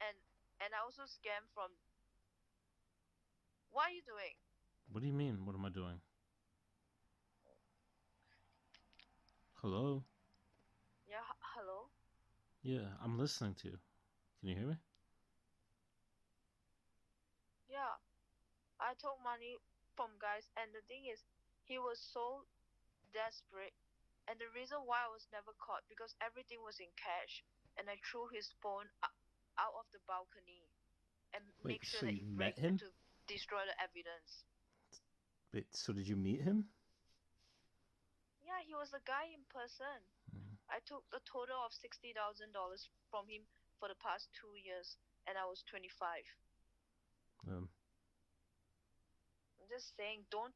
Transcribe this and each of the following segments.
and I also scammed from. What are you doing? What do you mean? What am I doing? Hello? Yeah, hello. Yeah, I'm listening to you. Can you hear me? Yeah, I took money from guys, and the thing is, he was so desperate. And the reason why I was never caught because everything was in cash, and I threw his phone out of the balcony and Wait, make sure so that you it met breaks him? to destroy the evidence. Wait, so did you meet him? Yeah, he was a guy in person. Mm. I took a total of $60,000 from him for the past 2 years, and I was 25. Um, I'm just saying, don't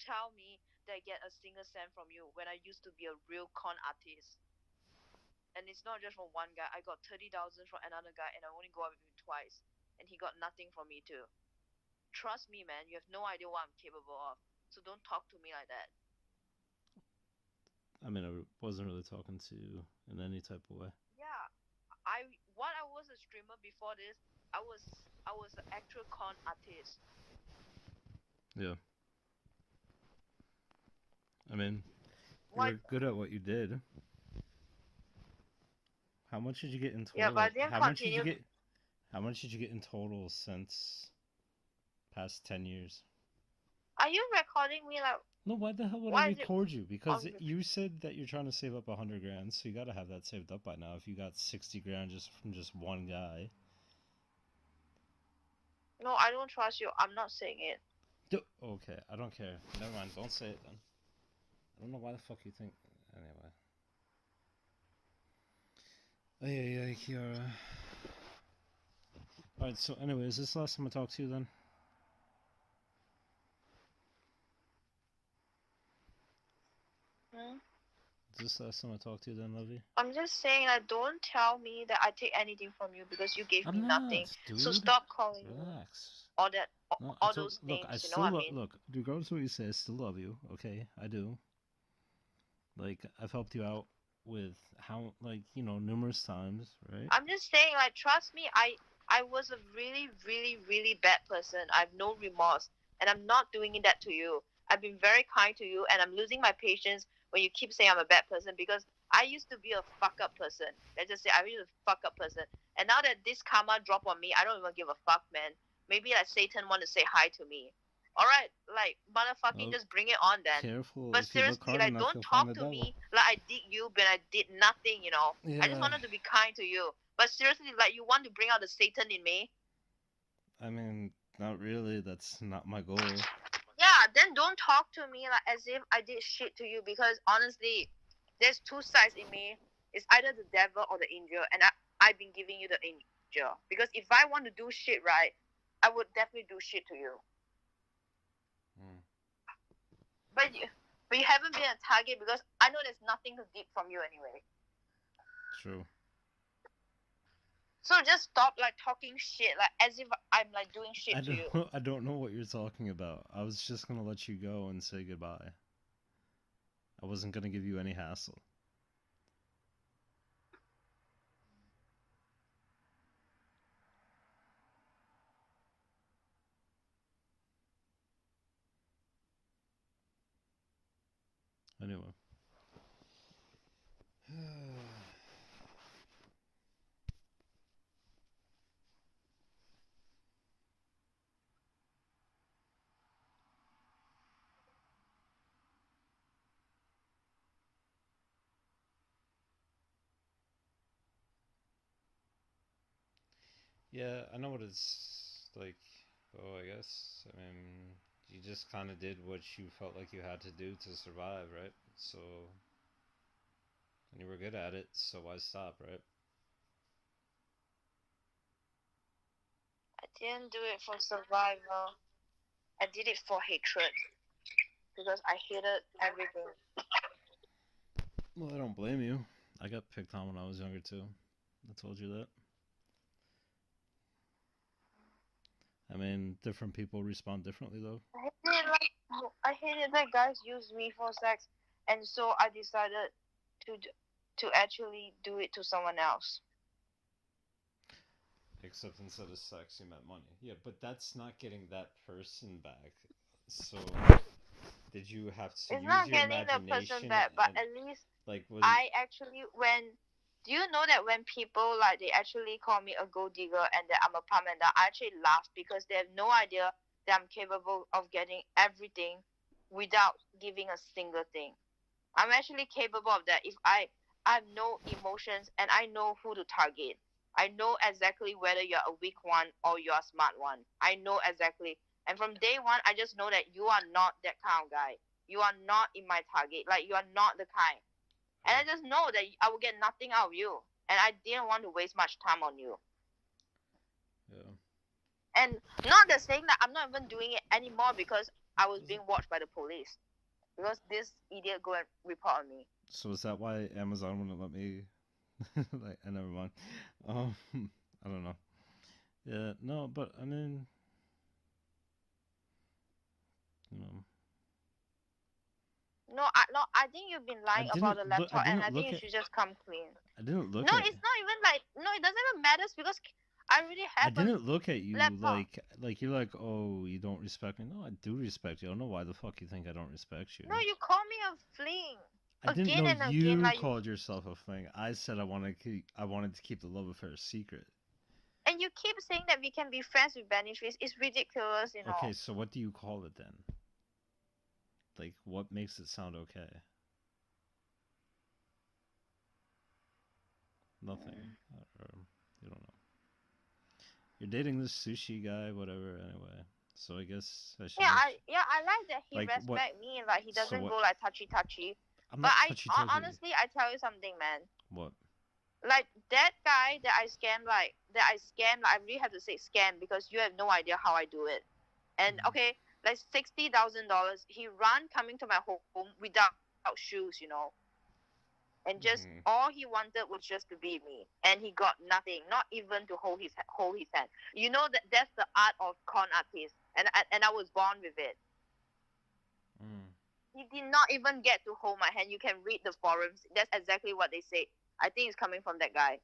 tell me that I get a single cent from you when I used to be a real con artist. And it's not just from one guy. I got 30,000 from another guy, and I only go out with him twice, and he got nothing from me too. Trust me, man. You have no idea what I'm capable of. So don't talk to me like that. I mean, I wasn't really talking to you in any type of way. Yeah, I was a streamer before this. I was I was an actual con artist. Yeah. I mean, you What? were good at what you did. How much did you get in Yeah, but I total? didn't continue. How much did you get in total since past 10 years? Are you recording me? Like, No, why the hell would I why is it record you? Because on? you said that you're trying to save up 100 grand, so you got to have that saved up by now. If you got 60 grand just from just one guy, No, I don't trust you. I'm not saying it. Okay, I don't care. Never mind. Don't say it then. I don't know why the fuck you think. Anyway. Oh yeah, Kiara. All right. So, anyway, is this the last time I talk to you then? Hmm? Is this the last time I talk to you then, Lovey? I'm just saying that don't tell me that I take anything from you because you gave I'm me nothing. not, So dude. stop calling me Relax. all that, No, I all told. those Look, I names. You know still what I mean? look. Regardless of what you say, I still love you. Okay, I do. Like I've helped you out with how, like numerous times, right? I'm just saying, like, trust me. I was a really, really, really bad person. I have no remorse, and I'm not doing that to you. I've been very kind to you, and I'm losing my patience when you keep saying I'm a bad person because I used to be a fuck up person. Let's just say I was a fuck up person, and now that this karma drop on me, I don't even give a fuck, man. Maybe like Satan want to say hi to me. All right, like motherfucking, Oh, just bring it on then. careful. But If you look seriously, hard like, enough, don't you'll find talk the to devil. me like I did you, but I did nothing. I just Yeah, wanted to be kind to you. But seriously, like, you want to bring out the Satan in me? I mean, not really. That's not my goal. Yeah, then don't talk to me like as if I did shit to you because honestly, there's two sides in me. It's either the devil or the angel, and I've been giving you the angel because if I want to do shit right, I would definitely do shit to you. Mm, But you haven't been a target because I know there's nothing to deep from you anyway. true. So just stop like talking shit like as if I'm like doing I shit to don't. you. I don't know what you're talking about. I was just gonna let you go and say goodbye. I wasn't gonna give you any hassle. Anyway. Yeah, I know what it's like. Oh, I guess. I mean, you just kind of did what you felt like you had to do to survive, right? So, and you were good at it, so why stop, right? I didn't do it for survival. I did it for hatred because I hated everything. Well, I don't blame you. I got picked on when I was younger too. I told you that. I mean, different people respond differently though. I hated that guys used me for sex, and so I decided to to actually do it to someone else. except instead of sex, you meant money. Yeah, but that's not getting that person back. So, did you have to It's use not your getting the person imagination back, but and, at least like, was it? I actually when. Do you know that when people like they actually call me a gold digger and that I'm a pump and that I actually laugh because they have no idea that I'm capable of getting everything without giving a single thing. I'm actually capable of that if I have no emotions and I know who to target. I know exactly whether you're a weak one or you're a smart one. I know exactly. And from day one, I just know that you are not that kind of guy. You are not in my target. Like, you are not the kind. And I just know that I will get nothing out of you. And I didn't want to waste much time on you. Yeah. And not that saying that I'm not even doing it anymore because I was being watched by the police. Because this idiot go and report on me. So is that why Amazon wouldn't let me? Like, I never mind. Um, I don't know. Yeah, no, but I mean, you know, No, I think you've been lying about the I laptop, and didn't I think look you at, should just come clean. I didn't No, look at, it's not even like no, it doesn't even matter because I already I have a didn't look at you laptop. like you're like, oh, you don't respect me. No, I do respect you. I don't know why the fuck you think I don't respect you. No, you call me a fling I didn't again know and again, you like called yourself a thing. I said I wanted to keep the love affair a secret. and you keep saying that we can be friends with benefits. It's ridiculous, you know. Okay, so what do you call it then? Like, what makes it sound okay? Nothing. You don't know. You're dating this sushi guy, whatever. Anyway, so I guess I should let you. I like that he Like what? respect me, like he So doesn't what? go like touchy. I'm But not touchy touchy. honestly, I tell you something, man. What? Like that guy that I scam, like I really have to say scam because you have no idea how I do it. And okay, like $60,000, he ran coming to my home without shoes, you know. And just all he wanted was just to be me, and he got nothing, not even to hold his hand. You know that that's the art of con artist, and I was born with it. He did not even get to hold my hand. You can read the forums. That's exactly what they say. I think it's coming from that guy.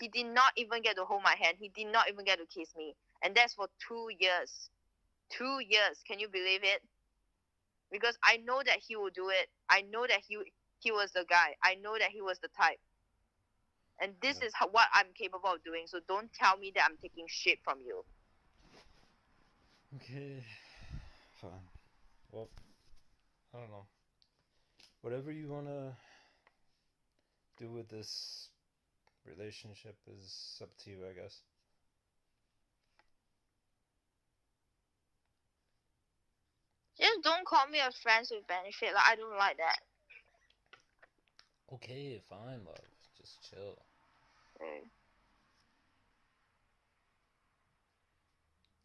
He did not even get to hold my hand. He did not even get to kiss me. And that's for 2 years. 2 years. Can you believe it? Because I know that he will do it. I know that he was the guy. I know that he was the type. And this is what I'm capable of doing. So don't tell me that I'm taking shit from you. Okay. Fine. Well, I don't know. Whatever you want to do with this relationship is up to you, I guess. Just don't call me a friends with benefit. Like, I don't like that. Okay, fine, love. Just chill. Okay.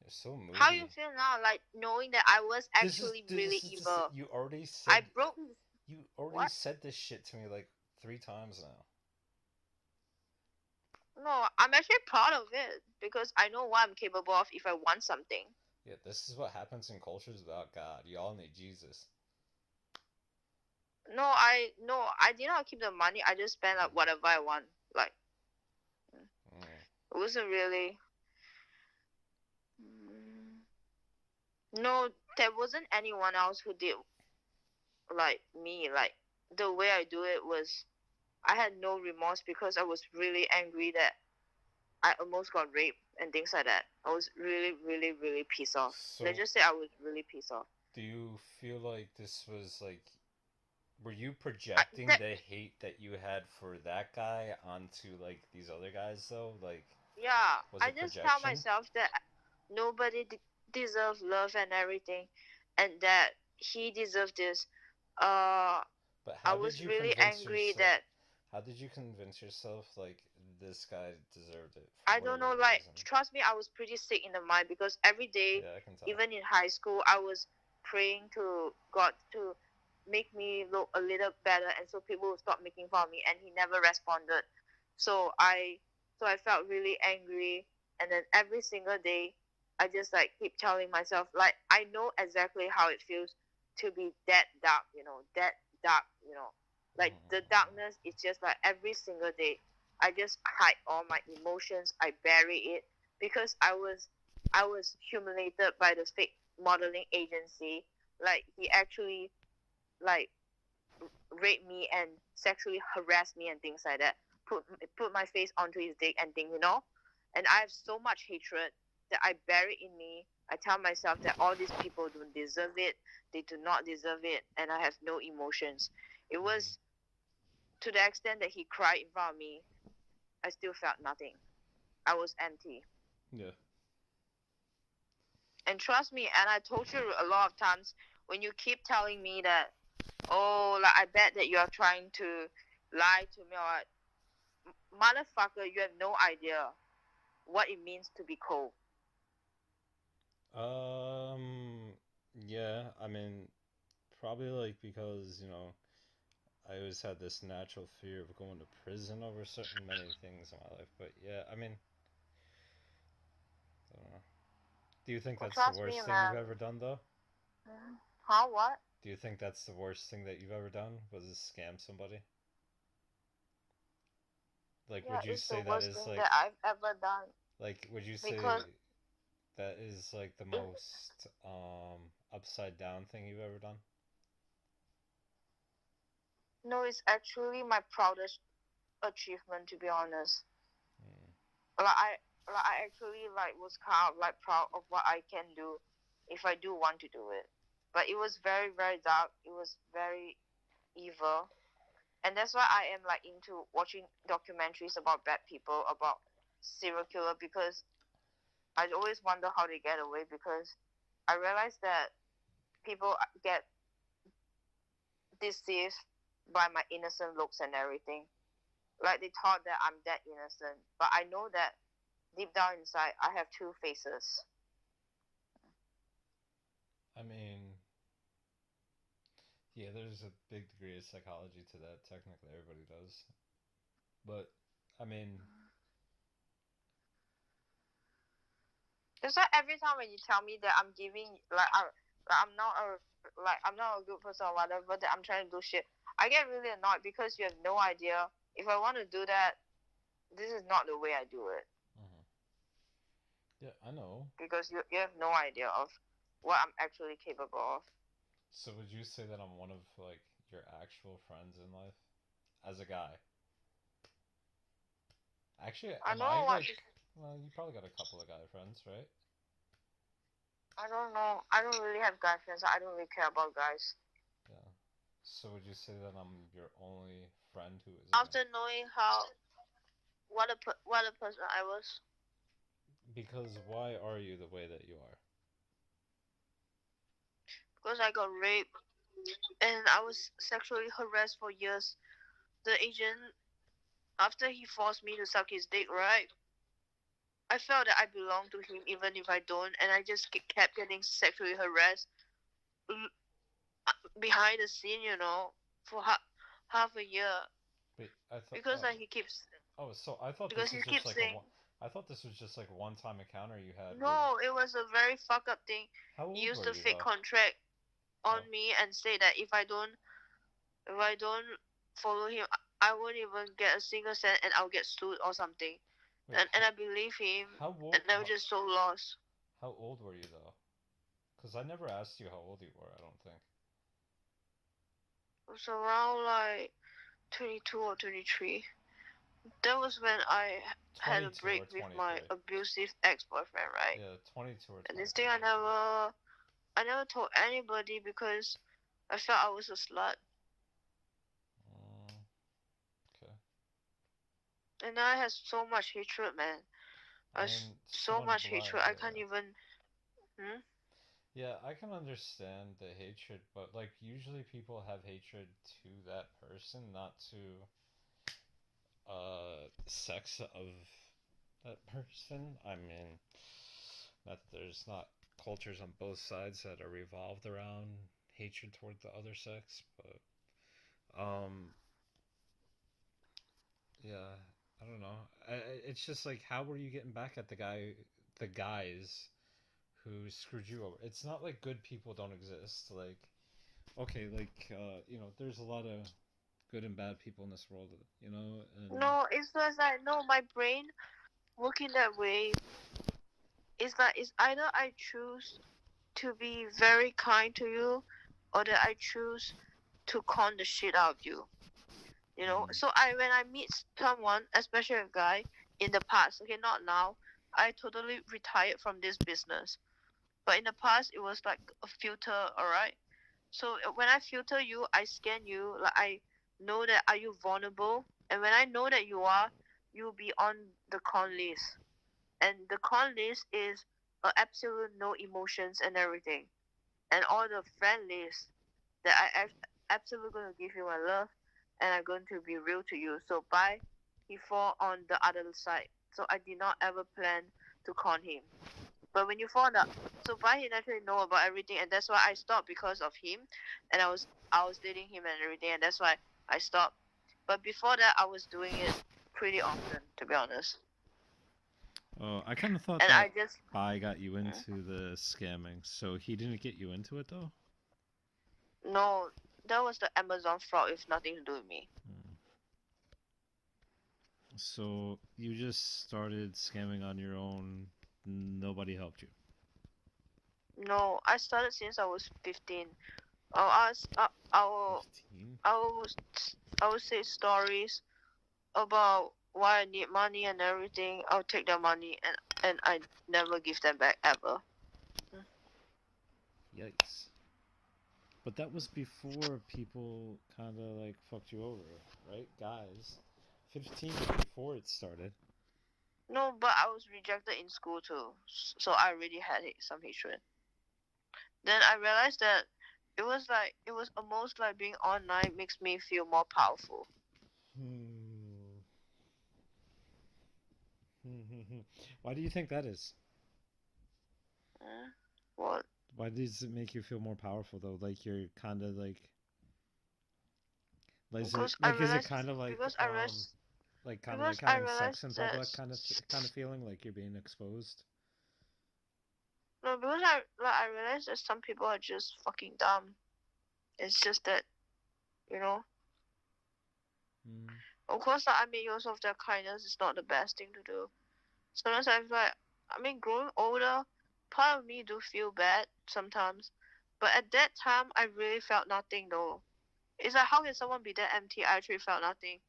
You're so moody. How you feel now? Like knowing that I was actually really evil. You already said. I broke. You already said this shit to me like 3 times now. No, I'm actually proud of it because I know what I'm capable of if I want something. Yeah, this is what happens in cultures without God. Y'all need Jesus. No, I did not keep the money. I just spent like whatever I want. Like it wasn't really. No, there wasn't anyone else who did like me. Like the way I do it was, I had no remorse because I was really angry that I almost got raped and things like that. I was really, really, really pissed off. So, let's just say I was really pissed off. Do you feel like this was like, were you projecting the hate that you had for that guy onto like these other guys though? Like, yeah, I just tell myself that nobody deserves love and everything, and that he deserved this. But I was really angry that. How did you convince yourself like this guy deserved it? I don't know. Like, trust me, I was pretty sick in the mind because every day, even in high school, I was praying to God to make me look a little better, and so people would stop making fun of me, and he never responded. So I felt really angry, and then every single day, I just like keep telling myself, like, I know exactly how it feels to be that dark, like the darkness is just like every single day. I just hide all my emotions. I bury it. because I was humiliated by the fake modeling agency. Like he actually like raped me and sexually harassed me and things like that. Put my face onto his dick and things, you know. And I have so much hatred that I bury in me. I tell myself that all these people don't deserve it. They do not deserve it, and I have no emotions. It was to the extent that he cried in front of me. I still felt nothing. I was empty. Yeah. And trust me, and I told you a lot of times, when you keep telling me that, oh, like I bet that you are trying to lie to me, or motherfucker, you have no idea what it means to be cold. Yeah, I mean, probably like because, you know, I always had this natural fear of going to prison over certain many things in my life. But yeah, I mean, I don't know. Do you think Well, that's the trust me, worst thing you've man. ever done, though? Huh? What? Do you think that's the worst thing that you've ever done? Was scam somebody? Like, Yeah, would you it's the say that worst is thing like, that I've ever done. would you say Because that is like the most upside down thing you've ever done? no, it's actually my proudest achievement, to be honest. Hmm. I actually like was kind of like proud of what I can do if I do want to do it. But it was very very dark. It was very evil, and that's why I am like into watching documentaries about bad people, about serial killer, because I always wonder how they get away, because I realized that people get deceived by my innocent looks and everything. Like they thought that I'm that innocent, but I know that deep down inside I have two faces. I mean, yeah, there's a big degree of psychology to that. Technically, everybody does. But, I mean, That's why every time when you tell me that I'm giving I'm not a I'm not a good person or whatever, that I'm trying to do shit, I get really annoyed because you have no idea. If I want to do that, this is not the way I do it, mhm. Yeah, I know. because you have no idea of what I'm actually capable of. So would you say that I'm one of like your actual friends in life as a guy? Actually, I am don't I know what like? to, Well, you probably got a couple of guy friends, right? I don't know. I don't really have guy friends. I don't really care about guys. Yeah. So would you say that I'm your only friend who is a guy? After knowing how what a person I was, Because why are you the way that you are? because I got raped and I was sexually harassed for years. The agent, after he forced me to suck his dick, right? I felt that I belonged to him even if I don't, and I just kept getting sexually harassed behind the scene, for half a year, Wait, I thought. because like he keeps Oh, so I thought because this he was just keeps like a saying one. I thought this was just like a one-time encounter you had with. no. It was a very fuck up thing. How He old used were a you fake though? contract Oh, on me and say that if I don't follow him, I won't even get a single cent, and I'll get sued or something. wait. And I believe him, How old? and I was just so lost. How old were you though? Because I never asked you how old you were. I don't think. It was around like 22 or 23. That was when I had a 22 or break with my 23. abusive ex-boyfriend, right? Yeah, 22 or And this 23. thing I never told anybody because I felt I was a slut. Mm, okay. And I had so much hatred, man. I mean, So someone much blind. hatred. I can't Yeah. even. Hmm? Yeah, I can understand the hatred, but like usually people have hatred to that person, not to sex of that person. I mean, not that there's not cultures on both sides that are revolved around hatred toward the other sex, but yeah, I don't know. It's just like how were you getting back at the guys who screwed you over? It's not like good people don't exist. Like okay, like there's a lot of good and bad people in this world, and No, it's just like no, my brain working that way. it's either I choose to be very kind to you, or that I choose to con the shit out of you. You know, so when I meet someone, especially a guy in the past, okay, not now, I totally retired from this business. But in the past, it was like a filter, alright? So when I filter you, I scan you, like I know that are you vulnerable, and when I know that you are, you'll be on the con list. And the con list is absolute no emotions and everything. And all the friend list that absolutely gonna give you my love, and I'm going to be real to you. So bye, he fall on the other side. So I did not ever plan to con him. But when you fall out, so bye, he naturally know about everything, and that's why I stopped because of him, and I was dating him and everything, and that's why I stopped. But before that, I was doing it pretty often, to be honest. Oh, I kind of thought And I that just I got you into the scamming, so he didn't get you into it though. no, that was the Amazon fraud with nothing to do with me. So you just started scamming on your own. Nobody helped you. No, I started since I was 15. I was, I 15. I would I would say stories about why I need money and everything. I'll take their money and I never give them back ever. Yikes. But that was before people kind of like fucked you over, right? Guys. 15 was before it started. No, but I was rejected in school too, so I really had some hatred. Then I realized that it was almost like being online makes me feel more powerful. Hmm. Why do you think that is? What? Why does it make you feel more powerful though? Like you're kind of like Because I is it realized kind of because I realized like kind of like because I having sex realized in that public kind of feeling like you're being exposed? no, because I realized that some people are just fucking dumb. It's just that, you know. Mm. Of course, like, I mean, use of their kindness is not the best thing to do. Sometimes I feel like, I mean, growing older, part of me do feel bad sometimes, but at that time, I really felt nothing though. It's like, how can someone be that empty? I actually felt nothing.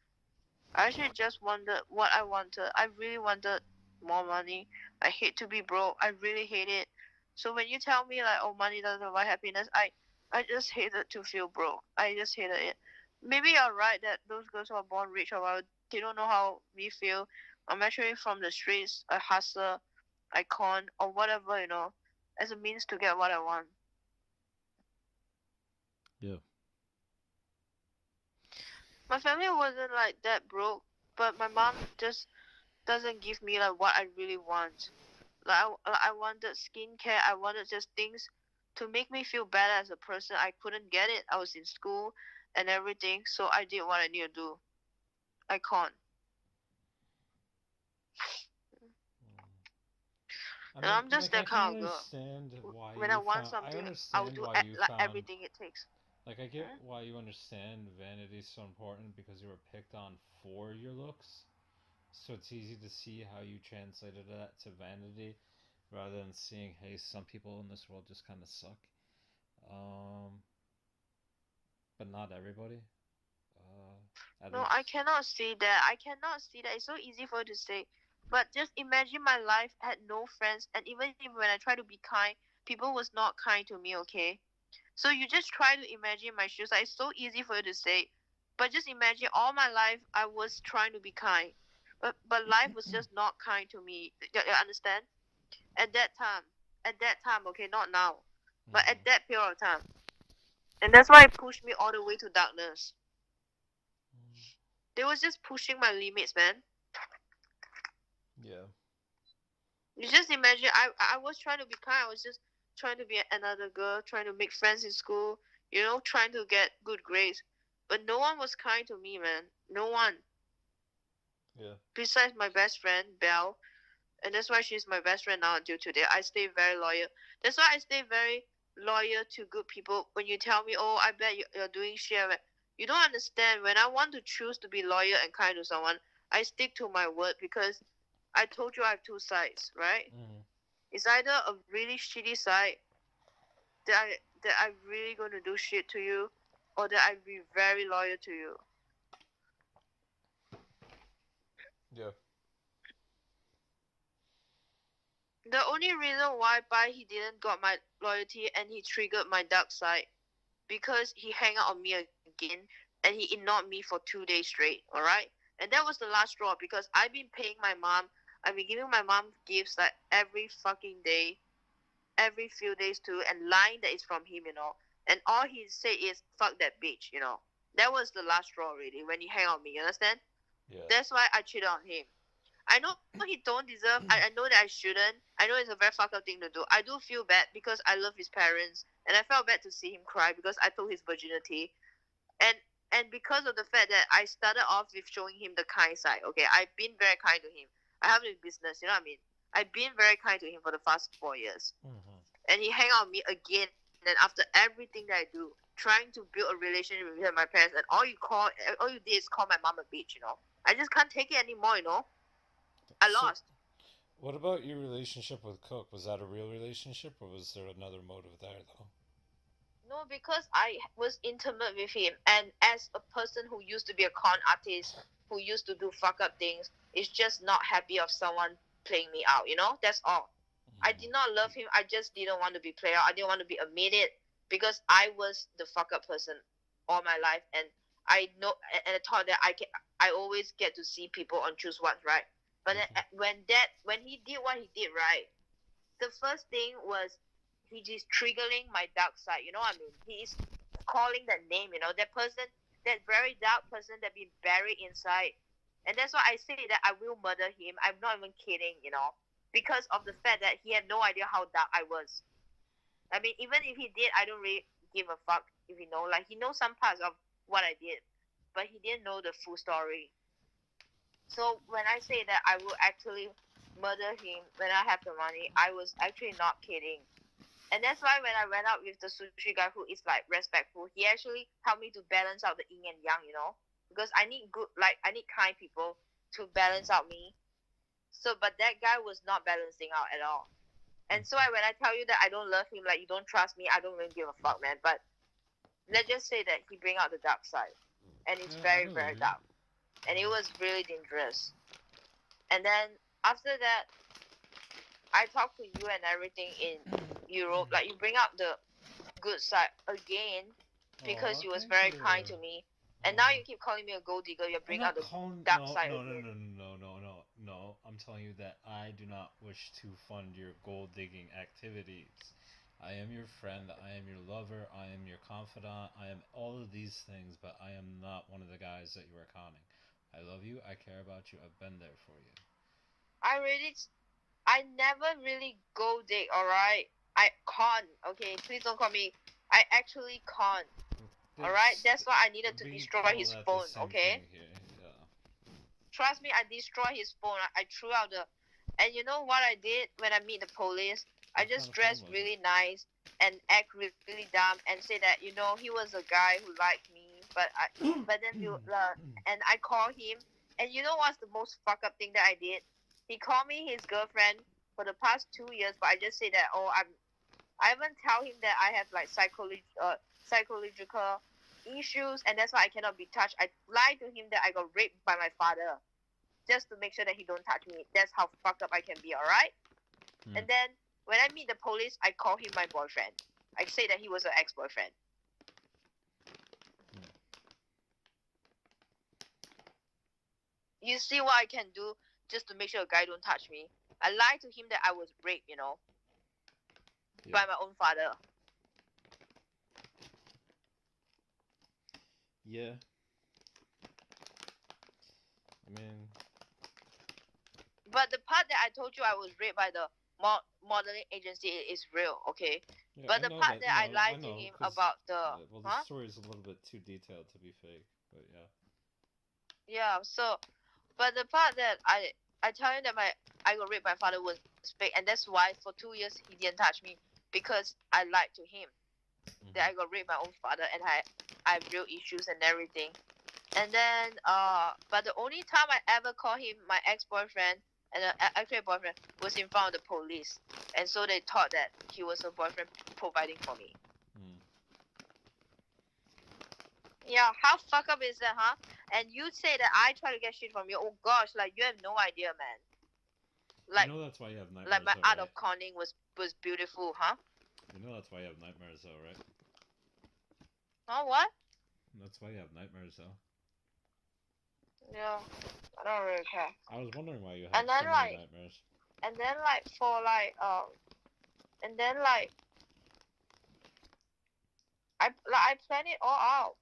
I actually just wanted what I wanted. I really wanted more money. I hate to be broke. I really hate it. So when you tell me like, oh, money doesn't provide happiness, I just hated to feel broke. I just hated it. Maybe you're right that those girls who are born rich or whatever, they don't know how we feel. I'm actually from the streets, a hustler, icon, or whatever, as a means to get what I want. Yeah. My family wasn't like that broke, but my mom just doesn't give me like what I really want. I wanted skincare. I wanted just things to make me feel better as a person. I couldn't get it. I was in school and everything, so I did what I need to do. I can't. I And mean, I'm just like I that can kind of girl. understand why When I you want found. I something, I'll understand do why you like found. everything it takes. Like I get Hmm? why you understand vanity is so important because you were picked on for your looks. So it's easy to see how you translated that to vanity rather than seeing, hey, some people in this world just kind of suck. Um, but not everybody. At No, I least. cannot see that. I cannot see that. It's so easy for you to say. But just imagine my life had no friends, and even if when I try to be kind, people was not kind to me. Okay. So you just try to imagine my shoes. Like, it's so easy for you to say, but just imagine all my life I was trying to be kind, but life was just not kind to me. You understand? At that time, okay, not now, but at Mm-hmm. that period of time, and that's why it pushed me all the way to darkness. They was just pushing my limits, man. Yeah. You just imagine, I was trying to be kind. I was just trying to be another girl, trying to make friends in school, trying to get good grades. But no one was kind to me, man. No one. Yeah. Besides my best friend, Belle. And that's why she's my best friend now until today. I stay very loyal. That's why I stay very loyal to good people. When you tell me, oh, I bet you're doing shit, you don't understand. When I want to choose to be loyal and kind to someone, I stick to my word because I told you I have two sides, right? Mm-hmm. It's either a really shitty side that I'm really gonna do shit to you, or that I'd be very loyal to you. Yeah. The only reason why he didn't got my loyalty and he triggered my dark side because he hang out on me again and he ignored me for 2 days straight. All right, and that was the last straw because I've been paying my mom. I've been giving my mom gifts like every fucking day, every few days too, and lying that it's from him, you know. And all he said is "fuck that bitch," you know. That was the last straw, really. When he hang on me, you understand? Yeah. That's why I cheated on him. I know he don't deserve. I know that I shouldn't. I know it's a very fucked up thing to do. I do feel bad because I love his parents, and I felt bad to see him cry because I took his virginity, and and because of the fact that I started off with showing him the kind side. Okay, I've been very kind to him. I have a business, you know what I mean. I've been very kind to him for the past 4 years, Mm-hmm. and he hang out with me again. And then after everything that I do, trying to build a relationship with my parents, and all you did is call my mom a bitch. You know, I just can't take it anymore. You know, I So, lost. what about your relationship with Cook? Was that a real relationship, or was there another motive there, though? No, because I was intimate with him, and as a person who used to be a con artist, who used to do fuck up things, is just not happy of someone playing me out. You know, that's all. I Mm-hmm. did not love him. I just didn't want to be played out. I didn't want to be admitted because I was the fuck up person all my life, and I know, and I thought that I always get to see people on choose what's right. But then, Mm-hmm. when he did what he did, right, the first thing was he is triggering my dark side. You know what I mean? He is calling that name. You know that person, that very dark person that been buried inside, and that's why I say that I will murder him. I'm not even kidding. You know, because of the fact that he had no idea how dark I was. I mean, even if he did, I don't really give a fuck if he know. Like he knows some parts of what I did, but he didn't know the full story. So when I say that I will actually murder him when I have the money, I was actually not kidding. And that's why when I went out with the sushi guy who is like respectful, he actually helped me to balance out the yin and yang, you know? Because I need good, like, I need kind people to balance out me. So, but that guy was not balancing out at all. And so when I tell you that I don't love him, like, you don't trust me, I don't really give a fuck, man. But let's just say that he bring out the dark side. And it's Yeah, I very, very believe you. dark. And it was really dangerous. And then after that, I talked to you and everything in Europe. Like, you bring out the good side again because Oh, you was thank very you. kind to me. And now Oh. you keep calling me a gold digger. You I'm bring not out the calling. dark No, side no, no, again. no, no, no, no, no. I'm telling you that I do not wish to fund your gold digging activities. I am your friend. I am your lover. I am your confidant. I am all of these things, but I am not one of the guys that you are conning. I love you. I care about you. I've been there for you. I really, I never really go dig. All right, I con. Okay, please don't call me. I actually con. All right, It's, that's why I needed to we destroy call his that the phone. same thing Okay, here. Yeah. trust me, I destroyed his phone. I threw out the, and you know what I did when I meet the police? I What kind just of phone dressed was it? really nice and act really dumb and say that you know he was a guy who liked me, but then and I call him, and you know what's the most fuck up thing that I did? He called me his girlfriend for the past 2 years, but I just say that I even tell him that I have like psychological issues, and that's why I cannot be touched. I lied to him that I got raped by my father just to make sure that he don't touch me. That's how fucked up I can be, alright? Hmm. And then when I meet the police, I call him my boyfriend. I say that he was an ex-boyfriend. You see what I can do just to make sure a guy don't touch me. I lied to him that I was raped, you know, by my own father. Yeah. I mean, But the part that I told you I was raped by the modeling agency is real, okay? yeah, But I the know part that. that I No, I lied to know, him because about the well, the huh? story is a little bit too detailed to be fake. But yeah. Yeah, so but the part that I tell him that I got raped by my father was fake, and that's why for 2 years he didn't touch me because I lied to him that I Mm-hmm. got raped by my own father and I have real issues and everything. And then but the only time I ever call him my ex boyfriend and actually a boyfriend, was in front of the police, and so they thought that he was a boyfriend providing for me. Yeah, how fuck up is that, huh? And you say that I try to get shit from you. Oh gosh, like you have no idea, man. Like, you know that's why you have nightmares, like my though, art right? of conning was beautiful, huh? You know that's why you have nightmares, though, right? Oh, what? That's why you have nightmares, though. Yeah, I don't really care. I was wondering why you had And then so many nightmares. and then for and then I plan it all out.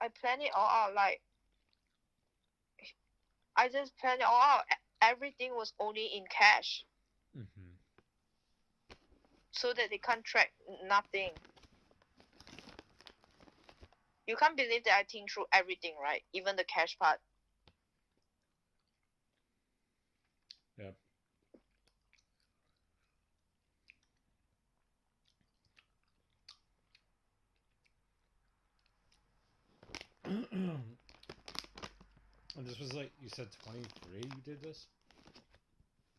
I plan it all out. Like, I just planned it all out. Everything was only in cash, so that they can't track nothing. You can't believe that I think through everything, right? Even the cash part. Yep. And this was like, you said 23 you did this?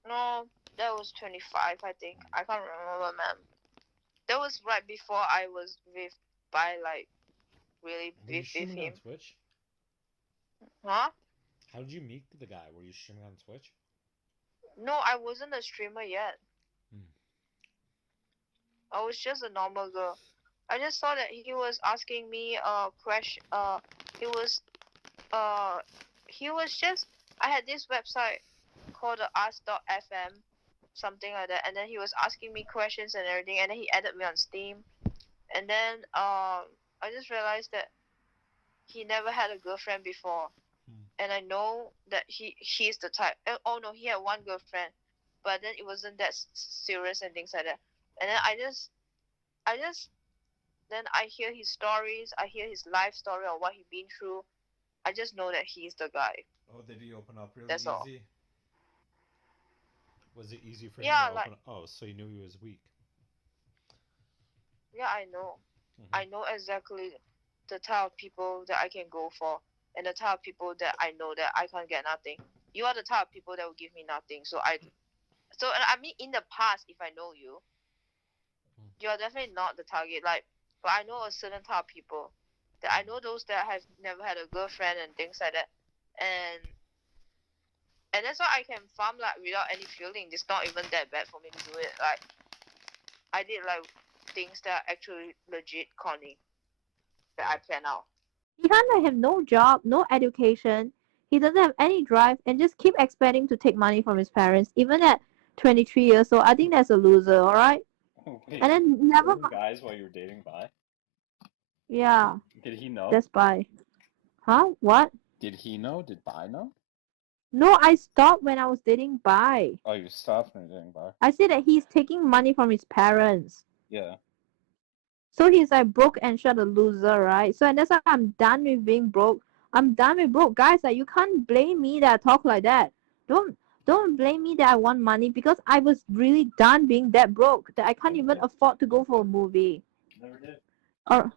No, that was 25, I think. I can't remember, man. That was right before I was really Were you with streaming him. on Twitch? Huh? How did you meet the guy? Were you streaming on Twitch? No, I wasn't a streamer yet. I was just a normal girl. I just saw that he was asking me a question. He was just. I had this website called the Ask.fm, something like that, and then he was asking me questions and everything, and then he added me on Steam, and then I just realized that he never had a girlfriend before, and I know that he's the type. Oh no, he had one girlfriend, but then it wasn't that serious and things like that. And then I just then I hear his stories, I hear his life story or what he been through. I just know that he's the guy. Oh, did he open up really That's easy? all. Was it easy for him to open up? Oh, so you knew he was weak. Yeah, I know. I know exactly the type of people that I can go for, and the type of people that I know that I can't get nothing. You are the type of people that will give me nothing. So I mean, in the past, if I know you, you are definitely not the target. Like, but I know a certain type of people. That I know those that have never had a girlfriend and things like that, and that's why I can farm like without any feeling. It's not even that bad for me to do it. Like, I did like things that are actually legit conning that I plan out. He kind of have no job, no education. He doesn't have any drive and just keep expecting to take money from his parents, even at 23 years old. I think that's a loser, all right? Wait, And then never. guys while you were dating Bai? Yeah. Did he know? That's Bai. Huh? What? Did he know? Did Bai know? No, I stopped when I was dating Bai. Oh, you stopped when you were dating Bai. I said that he's taking money from his parents. Yeah. So he's like broke and shut a loser, right? So and that's why I'm done with being broke. I'm done with broke. Guys, like you can't blame me that I talk like that. Don't blame me that I want money because I was really done being that broke that I can't even afford to go for a movie. Never did. Or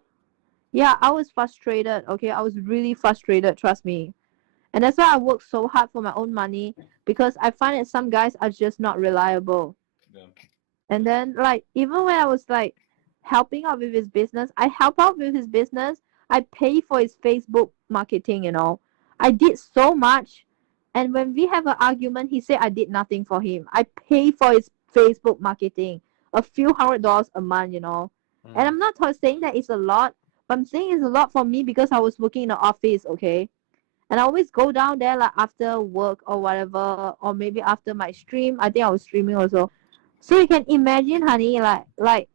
yeah, I was frustrated, okay? I was really frustrated, trust me. And that's why I work so hard for my own money because I find that some guys are just not reliable. Yeah. And then like even when I was like helping out with his business, I help out with his business. I pay for his Facebook marketing, you know. I did so much. And when we have an argument, he said I did nothing for him. I pay for his Facebook marketing, a few $100 a month, you know. And I'm not saying that it's a lot, but I'm saying it's a lot for me because I was working in the office, okay? And I always go down there like after work or whatever, or maybe after my stream. I think I was streaming also. So you can imagine, honey, like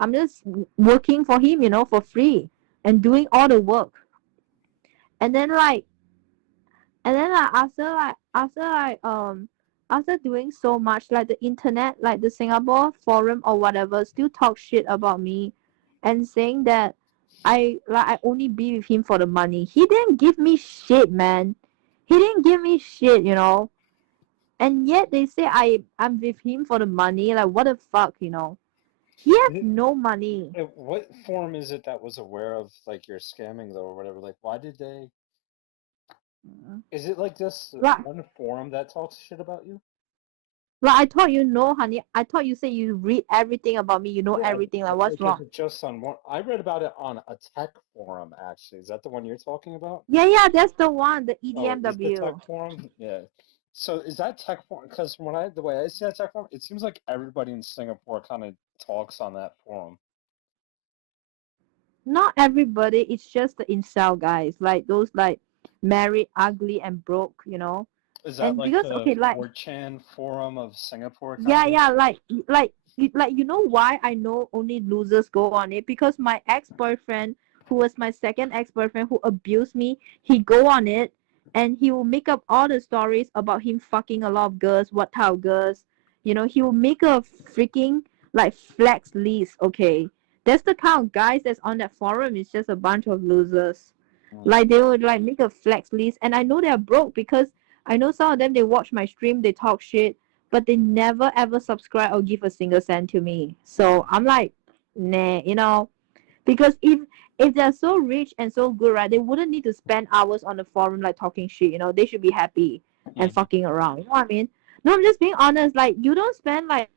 I'm just working for him, you know, for free and doing all the work. And then after doing so much, like the internet, like the Singapore forum or whatever, still talk shit about me and saying that I only be with him for the money. He didn't give me shit, man. He didn't give me shit, you know. And yet they say I'm with him for the money. Like what the fuck, you know? He has no money. What forum is it that was aware of like your scamming though or whatever? Like why did they? Is it like just Right. one forum that talks shit about you? Like I thought you know, honey. I thought you said you read everything about me. You know Yeah, everything. Like what's like is wrong? it just on one? I read about it on a tech forum actually. Is that the one you're talking about? Yeah, yeah, that's the one. The Oh, is the tech EDMW. forum? Yeah. So is that tech forum? Because when the way I see that tech forum, it seems like everybody in Singapore kind of talks on that forum. Not everybody. It's just the incel guys. Like those like married, ugly, and broke. You know. Is that And like because the okay, like 4chan forum of Singapore kind yeah, of? yeah, like you know why I know only losers go on it? Because my ex-boyfriend, who was my second ex-boyfriend who abused me, he go on it and he will make up all the stories about him fucking a lot of girls, what type of girls. You know, he will make a freaking like flex list, okay? That's the kind of guys that's on that forum. It's just a bunch of losers. Mm. Like they would like make a flex list and I know they're broke because I know some of them they watch my stream, they talk shit but they never ever subscribe or give a single cent to me. So I'm like, nah, you know, because if they're so rich and so good, right, they wouldn't need to spend hours on the forum like talking shit. You know, they should be happy and Mhm. fucking around. You know what I mean? No, I'm just being honest. Like you don't spend like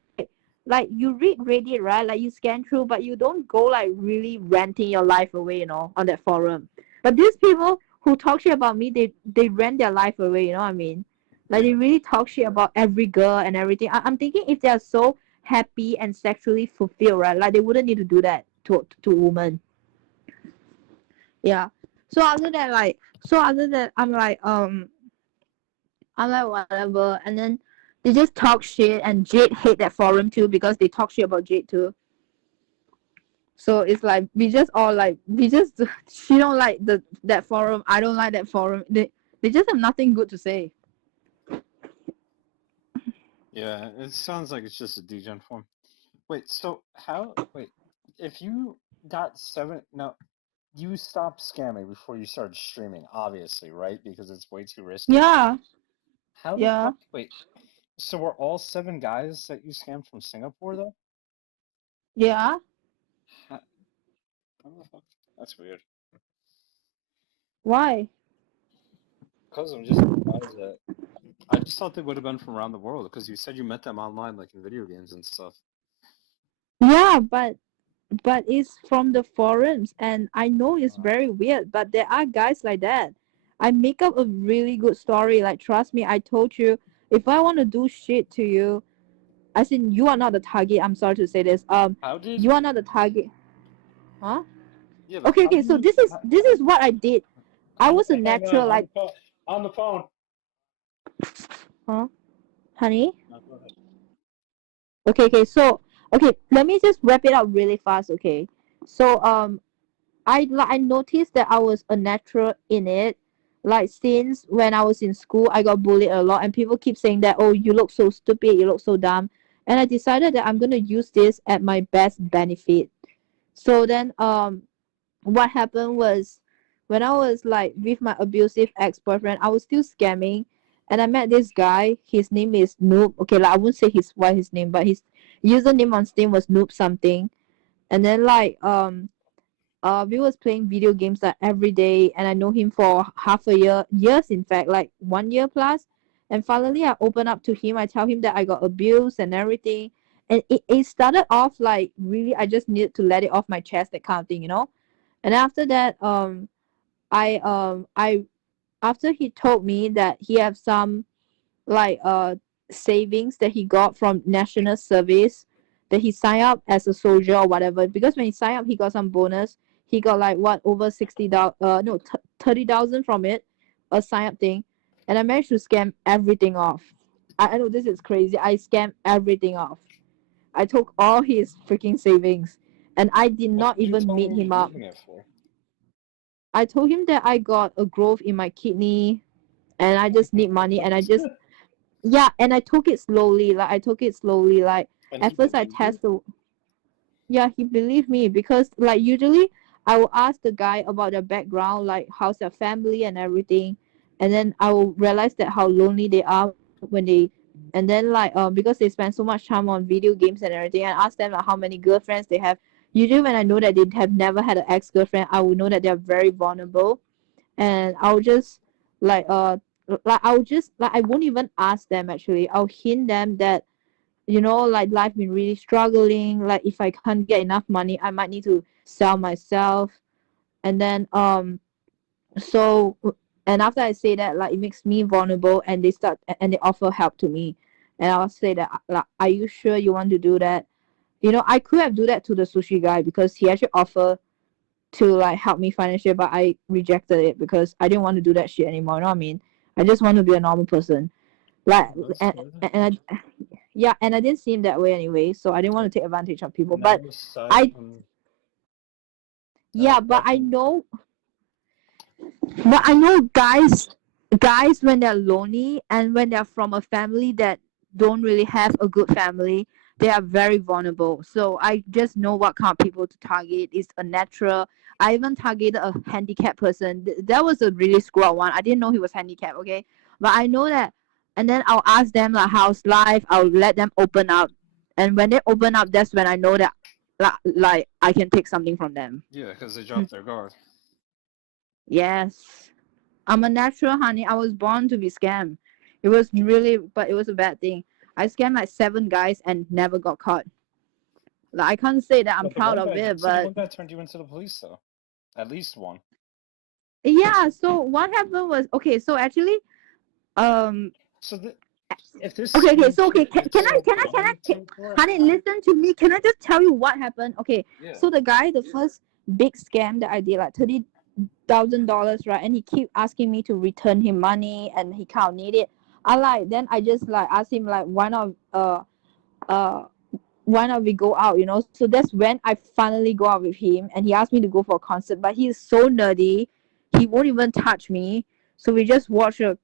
you read Reddit, right? Like you scan through, but you don't go like really ranting your life away. You know, on that forum. But these people who talk shit about me, they rant their life away. You know what I mean? Like they Yeah. really talk shit about every girl and everything. I'm thinking if they are so happy and sexually fulfilled, right? Like they wouldn't need to do that to women. Yeah. So other than I'm like whatever, and then they just talk shit, and Jade hate that forum too because they talk shit about Jade too. So it's like we just all like we just she don't like the that forum. I don't like that forum. They just have nothing good to say. Yeah, it sounds like it's just a degen form. Wait, so how? Wait, if you got seven, no, you stopped scamming before you started streaming, obviously, right? Because it's way too risky. Yeah, How the yeah, fuck? Wait, so were all seven guys that you scammed from Singapore though? yeah. How, how the fuck? That's weird. Why? Because I'm just surprised that I just thought they would have been from around the world. Because you said you met them online, like in video games and stuff. Yeah, but it's from the forums and I know it's Uh, very weird but there are guys like that. I make up a really good story, like trust me, I told you if I want to do shit to you, as in you are not the target, I'm sorry to say this, how did? you are not the target. Huh? Yeah, but Okay, how okay, do so you? this is what I did. I was a Hang on, natural like on the phone. huh, honey. No, go ahead. Okay, okay, so okay, let me just wrap it up really fast, okay? So I noticed that I was a natural in it. Like since when I was in school, I got bullied a lot, and people keep saying that, oh, you look so stupid, you look so dumb, and I decided that I'm gonna use this at my best benefit. So then what happened was when I was like with my abusive ex-boyfriend, I was still scamming, and I met this guy. His name is Noob. Okay, like I won't say his name, but his username on Steam was Noob something. And then we was playing video games like every day and I know him for half a years in fact, like 1 year plus. And finally I open up to him, I tell him that I got abused and everything. And it started off like really I just needed to let it off my chest, that kind of thing, you know. And after that I after he told me that he have some like savings that he got from national service, that he signed up as a soldier or whatever, because when he signed up he got some bonus. He got like what over 60,000 no 30,000 from it, a sign up thing. And I managed to scam everything off. I know this is crazy, I scammed everything off. I took all his freaking savings and I did What not did you even tell him meet you were him up. using it for? I told him that I got a growth in my kidney and I just need money and I just yeah, and I took it slowly. Like I took it slowly. Like And he at first I believed you? test the yeah, he believed me because like usually I will ask the guy about their background, like how's their family and everything, and then I will realize that how lonely they are when they and then like because they spend so much time on video games and everything, and ask them like how many girlfriends they have. Usually when I know that they have never had an ex girlfriend, I will know that they're very vulnerable, and I'll just like I won't even ask them actually. I'll hint them that like life been really struggling. Like if I can't get enough money, I might need to sell myself. And then so and after I say that, like it makes me vulnerable, and they offer help to me, and I'll say that like, are you sure you want to do that? I could have do that to the sushi guy because he actually offered to like help me financially, but I rejected it because I didn't want to do that shit anymore. You know what I mean? I just want to be a normal person. Like That's and, good. and yeah, and I didn't see him that way anyway, so I didn't want to take advantage of people. Now But aside I from yeah, aside from but I know guys when they're lonely and when they're from a family that don't really have a good family, they are very vulnerable. So I just know what kind of people to target. It's a natural. I even targeted a handicapped person. That was a really screwed up one. I didn't know he was handicapped, okay? But I know that, and then I'll ask them like how's life. I'll let them open up, and when they open up, that's when I know that like I can take something from them. yeah, because they dropped their guard. Yes. I'm a natural, honey. I was born to be scammed. But it was a bad thing. I scammed like 7 guys and never got caught. Like I can't say that I'm But the proud one of guy, it, so the but one guy turned you into the police, though. At least one. yeah. So what happened was okay. So actually, um, So if this okay. scam So okay, shit can, gets can I so can I can common, I, Tinkler, honey, listen to me. Can I just tell you what happened? Okay. yeah. So the first big scam that I did, like $30,000, right? And he keep asking me to return him money, and he can't need it. Then I just like asked him like uh why not we go out, so that's when I finally go out with him, and he asked me to go for a concert, but he's so nerdy, he won't even touch me. So we just watch a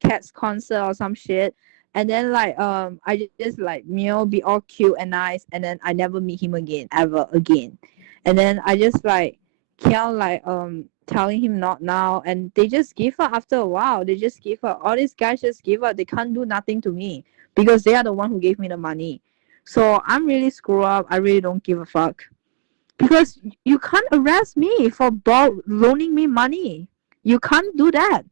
Cats concert or some shit, and then like I just like be all cute and nice, and then I never meet him again, ever again. And then I just like kept like telling him not now, and they just give up after a while. They just give up. All these guys just give up. They can't do nothing to me because they are the one who gave me the money. So I'm really screwed up. I really don't give a fuck. Because you can't arrest me for loaning me money. You can't do that.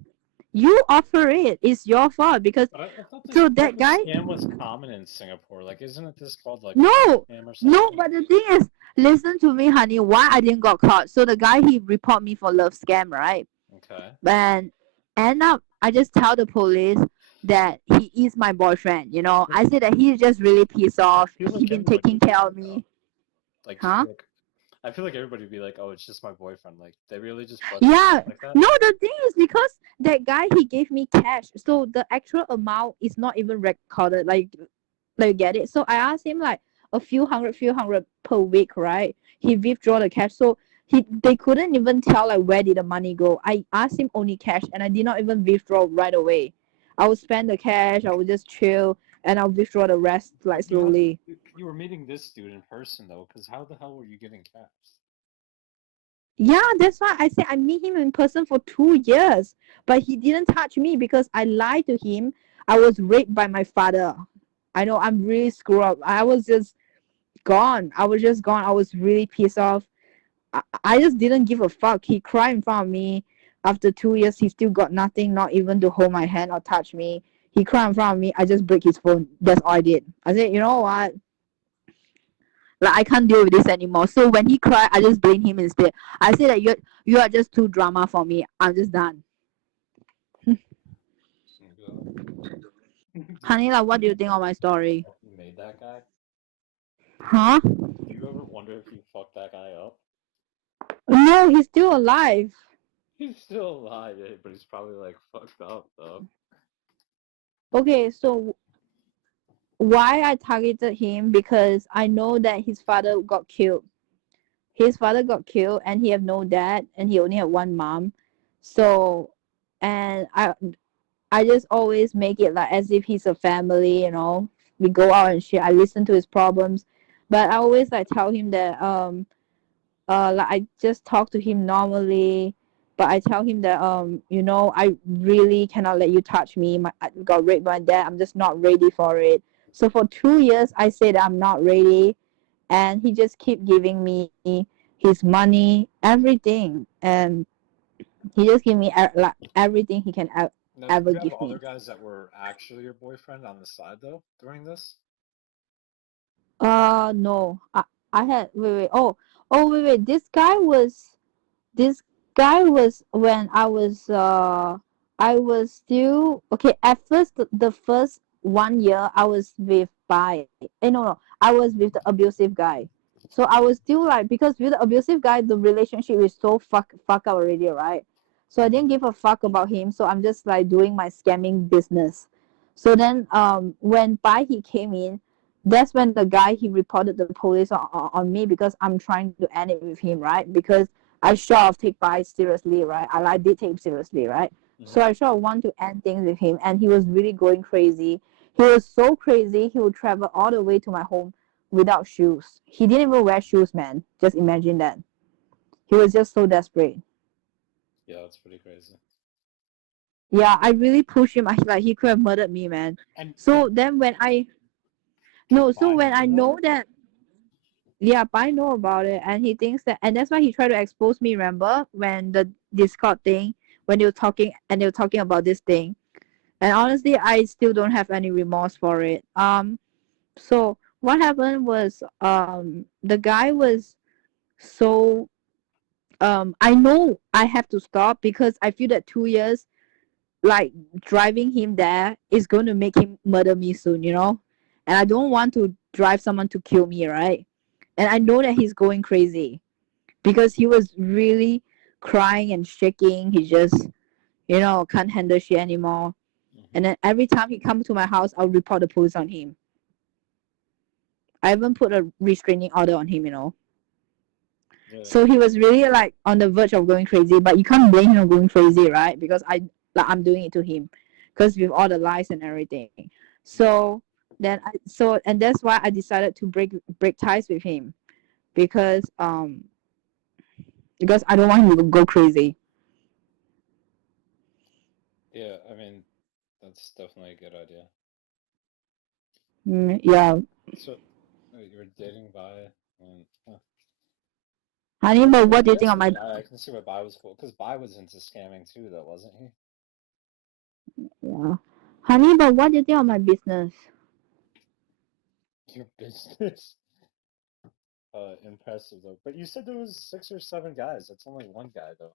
You offer it. It's your fault. Because But I thought so that that this guy, scam was common in Singapore. Like, isn't it this called like no, scam or no. something? But the thing is, listen to me, honey. Why I didn't got caught? So the guy he report me for love scam, right? Okay. And end up, I just tell the police that he is my boyfriend. I say that he's just really pissed I off. feel He like been everybody taking would be care of like that. me, Like, huh? I feel like everybody would be like, oh, it's just my boyfriend. Like, they really just bust Yeah. like that. No, the thing is because that guy he gave me cash, so the actual amount is not even recorded. Like you get it. So I asked him like a few hundred per week, right? He withdraw the cash, so they couldn't even tell like where did the money go. I asked him only cash, and I did not even withdraw right away. I would spend the cash. I would just chill, and I'll withdraw the rest like slowly. You were meeting this dude in person though, because how the hell were you getting cash? Yeah, that's why I said I meet him in person for 2 years, but he didn't touch me because I lied to him. I was raped by my father. I know I'm really screwed up. I was just gone. I was just gone. I was really pissed off. I just didn't give a fuck. He cried in front of me. After 2 years, he still got nothing, not even to hold my hand or touch me. He cried in front of me. I just break his phone. That's all I did. I said, you know what? Like I can't deal with this anymore. So when he cried, I just blame him instead. I said that you are just too drama for me. I'm just done. Honey, like what do you think of my story? You made that guy? Huh? Do you ever wonder if you fucked that guy up? No, he's still alive. He's still alive, but he's probably like fucked up though. Okay, so why I targeted him because I know that his father got killed. His father got killed and he have no dad and he only had one mom. So and I just always make it like as if he's a family. We go out and shit. I listen to his problems. But I always like tell him that like I just talk to him normally, but I tell him that I really cannot let you touch me. I got raped by my dad. I'm just not ready for it. So for 2 years I said I'm not ready, and he just keep giving me his money, everything, and he just give me like everything he can Now, did ever you have give other me. guys that were actually your boyfriend on the side though during this? No. I had wait. Oh wait. This guy was when I was still okay. At first, the first 1 year I was with no, I was with the abusive guy. So I was still like, because with the abusive guy the relationship is so fuck up already, right? So I didn't give a fuck about him. So I'm just like doing my scamming business. So then when Bai he came in, that's when the guy he reported the police on me, because I'm trying to end it with him, right? Because I sort of take Bai seriously, right? I did take him seriously, right? So I sort of want to end things with him, and he was really going crazy. He was so crazy. He would travel all the way to my home without shoes. He didn't even wear shoes, man. Just imagine that. He was just so desperate. Yeah, that's pretty crazy. Yeah, I really pushed him. I like he could have murdered me, man. And So then when I no, so Bai when I knew know about that, yeah, I know about it, and he thinks that, and that's why he tried to expose me. Remember when the Discord thing, when they were talking about this thing, and honestly, I still don't have any remorse for it. So what happened was, the guy was so, I know I have to stop, because I feel that 2 years, like driving him there is going to make him murder me soon, and I don't want to drive someone to kill me, right? And I know that he's going crazy, because he was really crying and shaking. He just, can't handle shit anymore. Mm-hmm. And then every time he comes to my house, I'll report the police on him. I even put a restraining order on him. Yeah. So he was really like on the verge of going crazy, but you can't blame him for going crazy, right? Because I'm doing it to him, because with all the lies and everything. So and that's why I decided to break ties with him, because I don't want him to go crazy. Yeah, I mean, that's definitely a good idea. Yeah. So, you were dating Bai, and Honey, but what do you think Yes, of I my mean, I can see why Bai was cool, because Bai was into scamming too, though, wasn't he? yeah. Honey, but what do you think of my business? Your business. Impressive though. But you said there was 6 or 7 guys. That's only one guy though.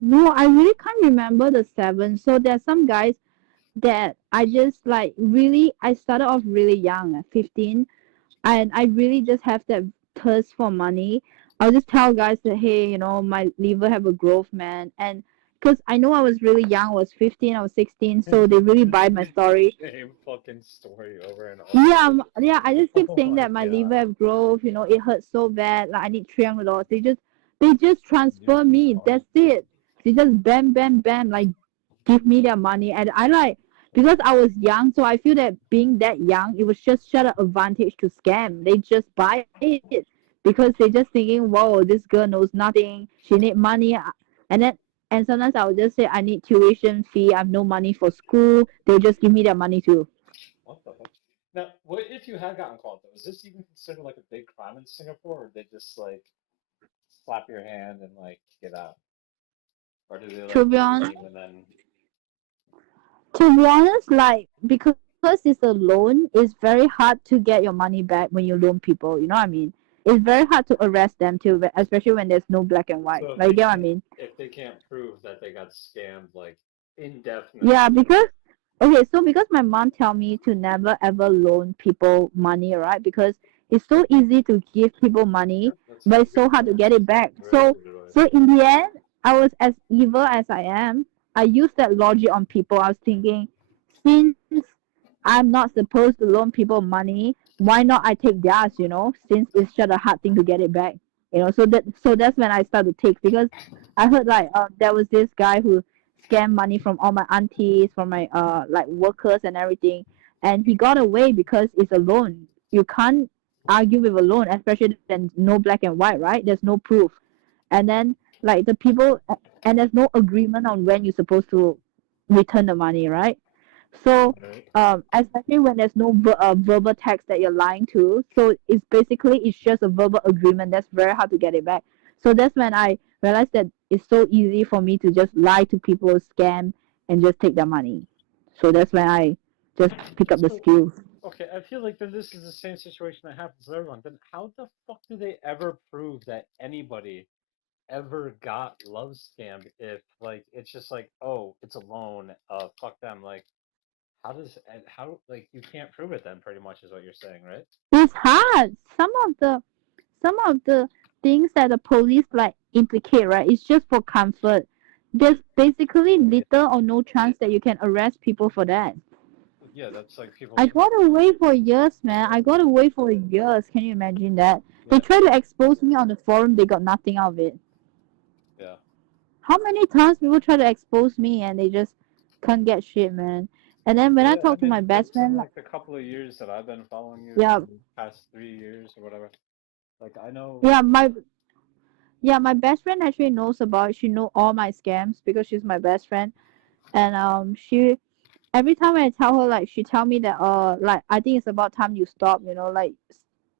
No, I really can't remember the seven. So there's some guys that I just like really. I started off really young, at 15, and I really just have that thirst for money. I'll just tell guys that, hey, my liver have a growth, man, and because I know I was really young, I was 15, I was 16, so they really buy my story. Same fucking story over and over. Yeah, yeah. I just keep Oh saying my that my liver god. have growth. It hurts so bad. Like I need $300. They just transfer me. That's it. They just bam, bam, bam. Like give me their money, and I like, because I was young, so I feel that being that young, it was just such an advantage to scam. They just buy it because they just thinking, whoa, this girl knows nothing. She need money, and then. And sometimes I would just say I need tuition fee. I have no money for school. They'll just give me their money too. What the fuck? Now, what if you had gotten caught though? Is this even considered like a big crime in Singapore, or they just like slap your hand and like get out? Or do they To like be honest, detain you and then like because it's a loan, it's very hard to get your money back when you loan people. You know what I mean? It's very hard to arrest them too, especially when there's no black and white. so Like you get what I mean? if they can't prove that they got scammed like indefinitely? Yeah, because okay, so because my mom tell me to never ever loan people money, right? Because it's so easy to give people money, That's but a it's good so hard to advice. get it back. Very So good advice. so in the end, I was as evil as I am. I used that logic on people. I was thinking, since I'm not supposed to loan people money, why not I take theirs? Since it's such a hard thing to get it back. So that's when I started to take, because I heard like there was this guy who scam money from all my aunties, from my like workers and everything, and he got away because it's a loan. You can't argue with a loan, especially when no black and white, right? There's no proof, and then like the people, and there's no agreement on when you're supposed to return the money, right? So Right. especially when there's no verbal text that you're lying to, so it's just a verbal agreement that's very hard to get it back. So that's when I realized that it's so easy for me to just lie to people, scam, and just take their money. So that's when I just pick up the So skills. Okay, I feel like then this is the same situation that happens to everyone. Then how the fuck do they ever prove that anybody ever got love scammed if like it's just like, oh, it's a loan, fuck them. Like how does and how like you can't prove it then pretty much is what you're saying, right? It's hard. Some of the things that the police like implicate, right? It's just for comfort. There's basically Yeah, little or no chance that you can arrest people for that. yeah, that's like people I got away for years, man. I got away for years. Can you imagine that? They yeah, tried to expose me on the forum. They got nothing out of it. yeah. How many times people try to expose me and they just can't get shit, man. And then when I Yeah, I talk to my mean, best in friend, like, like the couple of years that I've been following you, yeah, the past 3 years or whatever, like I know. yeah, my best friend actually knows about. She know all my scams because she's my best friend, and she every time I tell her, like, she tell me that like, I think it's about time you stop, like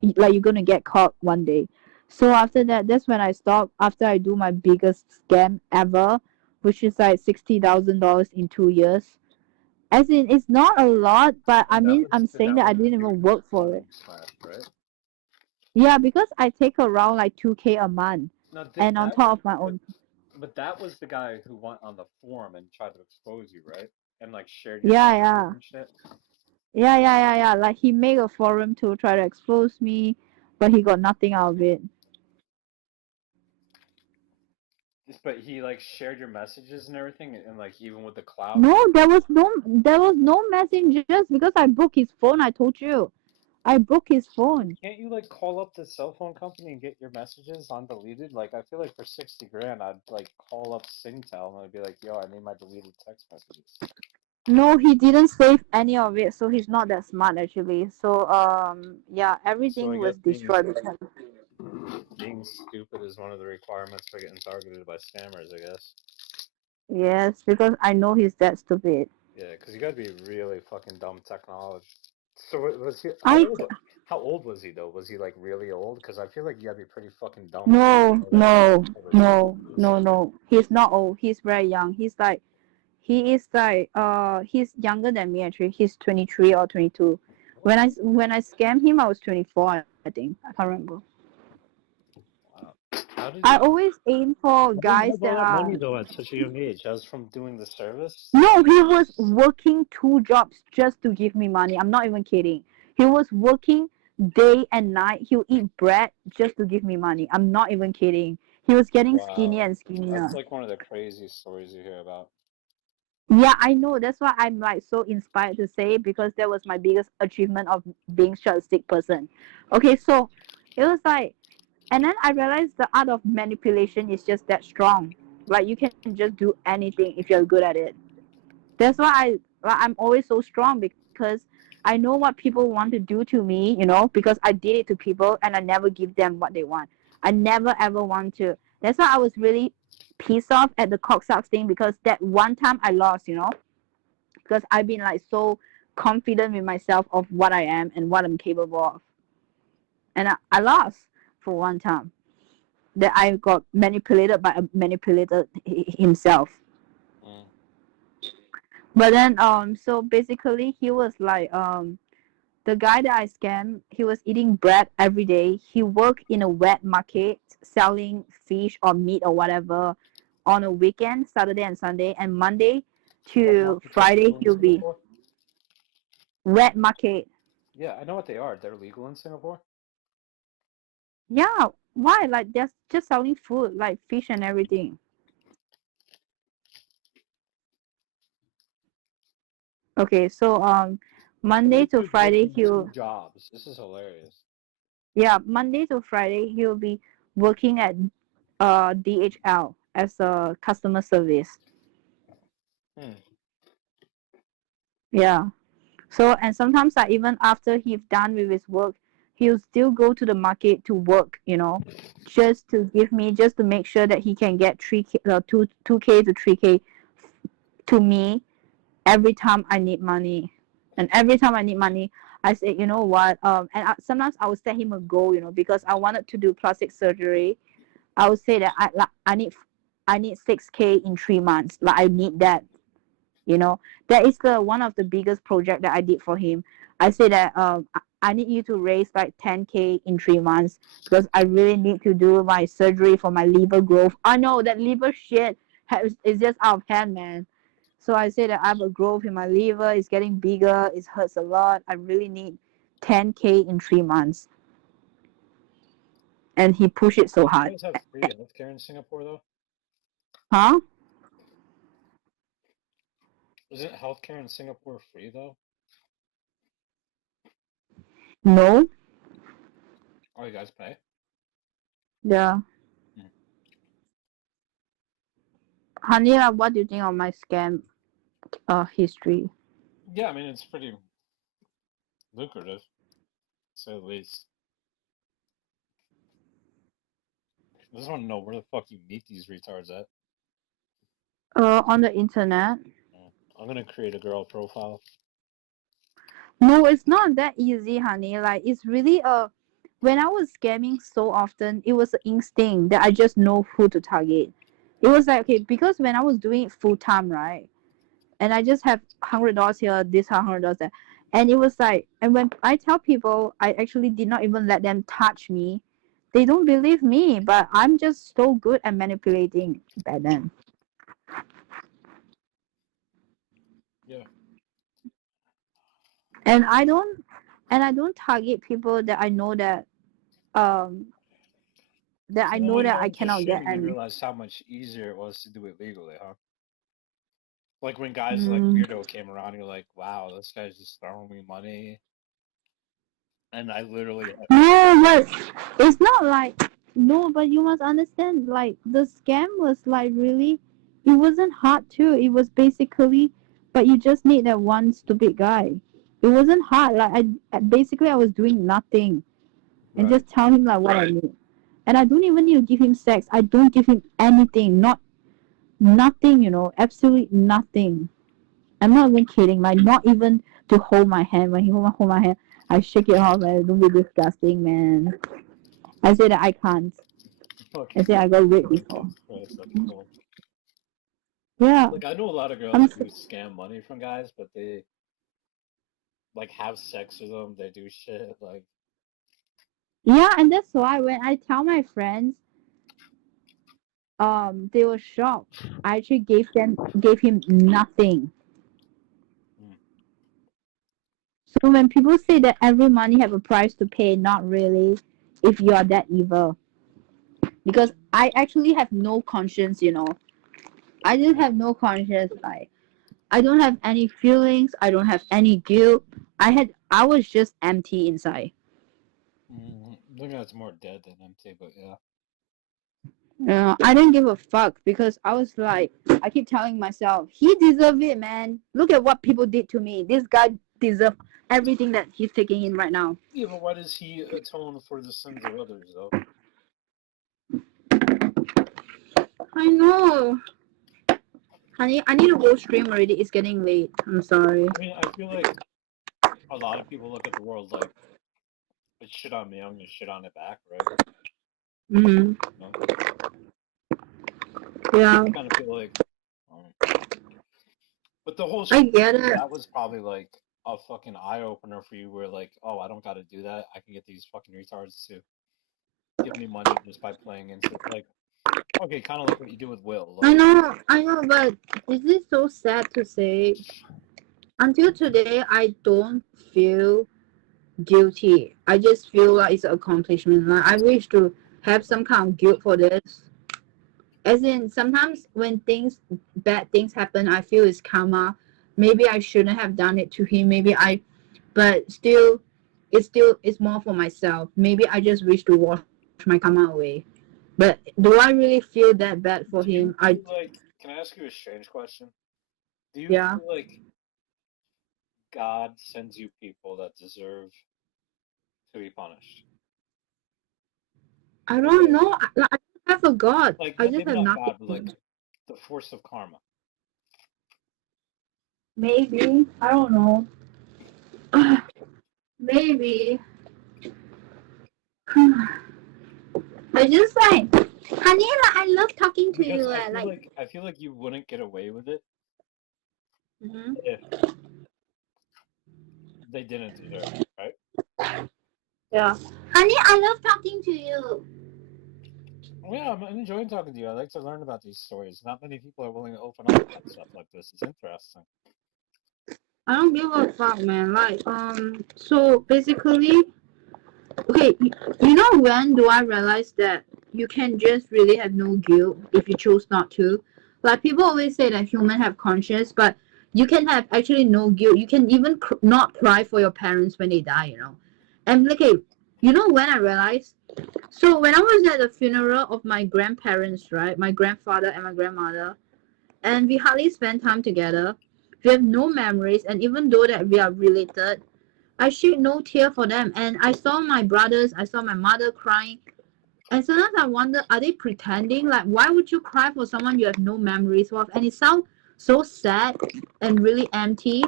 you're gonna get caught one day. So after that, that's when I stop. After I do my biggest scam ever, which is like $60,000 in 2 years. As in, it's not a lot, but I And that mean, was I'm saying that that I was the didn't even biggest work for it. phone smash, right? Yeah, because I take around like 2K a month, No, and on that top of my but own. but that was the guy who went on the forum and tried to expose you, right? And like shared your Yeah, messages yeah, and shit. yeah. Like, he made a forum to try to expose me, but he got nothing out of it. But he like shared your messages and everything, and like even with the clout. No, there was no messengers because I broke his phone. I told you, I broke his phone. Can't you like call up the cell phone company and get your messages undeleted? Like I feel like for 60 grand, I'd like call up Singtel and I'd be like, "Yo, I need my deleted text messages." No, he didn't save any of it, so he's not that smart actually. So yeah, So I everything guess was destroyed because. being stupid is one of the requirements for getting targeted by scammers, I guess. Yes, because I know he's that stupid. Yeah, because you gotta be really fucking dumb technology. So was he? I How old was he though? Was he like really old? Because I feel like you gotta be pretty fucking dumb to no, know that no, over no, 60s. no, no. He's not old. He's very young. He's younger than me actually. He's 23 or 22. When I scammed him, I was 24. I think I can't remember. Wow. How did I you? always aim for How did you guys have all that that are. money though at such a young age? Just from doing the service? No, he was working two jobs just to give me money. I'm not even kidding. He was working day and night. He'll eat bread just to give me money. I'm not even kidding. He was getting skinnier Wow, and that's skinnier. like one of the craziest stories you hear about. Yeah, I know. That's why I'm like so inspired to say it because that was my biggest achievement of being such a sick person. Okay, so it was like, and then I realized the art of manipulation is just that strong. Like, you can just do anything if you're good at it. That's why I'm always so strong because I know what people want to do to me, because I did it to people and I never give them what they want. I never ever want to. That's why I was really pissed off at the cocksucks thing because that one time I lost, because I've been like so confident with myself of what I am and what I'm capable of, and I lost for one time that I got manipulated by a manipulator himself. Mm. But then so basically he was like the guy that I scammed, he was eating bread every day. He worked in a wet market selling fish or meat or whatever on a weekend, Saturday and Sunday, and Monday What to markets are Friday legal in he'll be Singapore? wet market. Yeah, I know what they are. They're legal in Singapore. Yeah, why? Like, they're just selling food, like fish and everything. Okay, so So Monday this to dude's Friday working two he'll jobs. This is hilarious. yeah, Monday to Friday he'll be working at DHL as a customer service. Hmm. Yeah. So, and sometimes like even after he's done with his work, he'll still go to the market to work, just to make sure that he can get 3K, 2K to 3K to me every time I need money. And every time I need money, I say, you know what? And sometimes I will set him a goal, because I wanted to do plastic surgery. I would say that I need 6K in 3 months. Like, I need that. That is the one of the biggest project that I did for him. I say that I need you to raise like 10K in 3 months because I really need to do my surgery for my liver growth. I know that liver shit is just out of hand, man. So I say that I have a growth in my liver. It's getting bigger. It hurts a lot. I really need 10K in 3 months. And he pushed it so You hard. guys have free healthcare in Singapore, though? Huh? Isn't healthcare in Singapore free, though? No. Oh, you guys pay? Yeah. Hanira, what do you think of my scam history? Yeah, I mean, it's pretty lucrative, to say the least. I just want to know where the fuck you meet these retards at. On the internet. I'm gonna create a girl profile. No, it's not that easy, honey. Like it's really when I was scamming so often, it was an instinct that I just know who to target. It was like okay, because when I was doing it full time, right? And I just have $100 here, this $100 there. And it was like and when I tell people I actually did not even let them touch me, they don't believe me, but I'm just so good at manipulating back then. Yeah. And I don't target people that I know that um So then when you that got I into cannot get streaming, you any. realized how much easier it was to do it legally, huh? Like when guys like Mm. Weirdo came around, you're like, wow, this guy's just throwing me money. And I literally No, but it's not like no, but you must understand. Like the scam was like really, it wasn't hard too. It was basically, but you just need that one stupid guy. It wasn't hard. Like basically I was doing nothing and Right. just tell him like what I need, and I don't even need to give him sex. I don't give him anything. Not nothing. Absolutely nothing. I'm not even kidding. Like not even to hold my hand. When he hold my hand, I shake it off. Like don't be disgusting, man. I say that I can't. I say I got raped before. Jesus Christ, that's cool. Yeah. Like I know a lot of girls I'm. that do scam money from guys, but they like have sex with them. They do shit like. Yeah, and that's why when I tell my friends, they were shocked. I actually gave him nothing. Mm. So when people say that every money have a price to pay, not really. If you are that evil, because I actually have no conscience. I just have no conscience. Like I don't have any feelings. I don't have any guilt. I was just empty inside. I think that's more dead than empty, but yeah. I didn't give a fuck because I was like, I keep telling myself, he deserved it, man. Look at what people did to me. This guy deserves everything that he's taking in right now. Yeah, but why does he atone for the sins of others, though? I know. Honey, I need to go stream already. It's getting late. I'm sorry. I mean, I feel like a lot of people look at the world like, it's shit on me, I'm gonna shit on it back, right? Mm-hmm. No? Yeah. I kind of feel like, but the whole I stream, get it. that was probably like a fucking eye opener for you, where like, oh, I don't gotta do that. I can get these fucking retards to give me money just by playing into like, okay, kind of like what you do with Will. Like, I know, but is it so sad to say? Until today, I don't feel guilty. I just feel like it's an accomplishment. Like I wish to have some kind of guilt for this. As in, sometimes when bad things happen, I feel it's karma. Maybe I shouldn't have done it to him. But it's more for myself. Maybe I just wish to wash my karma away. But do I really feel that bad for do you him? feel like? Can I ask you a strange question? Do you Yeah. feel like God sends you people that deserve to be punished? I don't know. I don't have a God. Like, I just maybe have not nothing. God, but like the force of karma. Maybe. I don't know. Maybe. I just like, Hanila, I love talking to Because you. I feel like you wouldn't get away with it Mhm. if they didn't deserve it, right? Yeah. Honey, I love talking to you. Yeah, I'm enjoying talking to you. I like to learn about these stories. Not many people are willing to open up about stuff like this. It's interesting. I don't give a fuck, man. Like, so basically, okay, you know when do I realize that you can just really have no guilt if you choose not to? Like, people always say that humans have conscience, but you can have actually no guilt. You can even not cry for your parents when they die, you know? And, like, okay, you know when I realized? So, when I was at the funeral of my grandparents, right? My grandfather and my grandmother, and we hardly spend time together. We have no memories, and even though that we are related, I shed no tear for them. And I saw my brothers, I saw my mother crying. And sometimes I wonder, are they pretending? Like, why would you cry for someone you have no memories of? And it sounds so sad and really empty.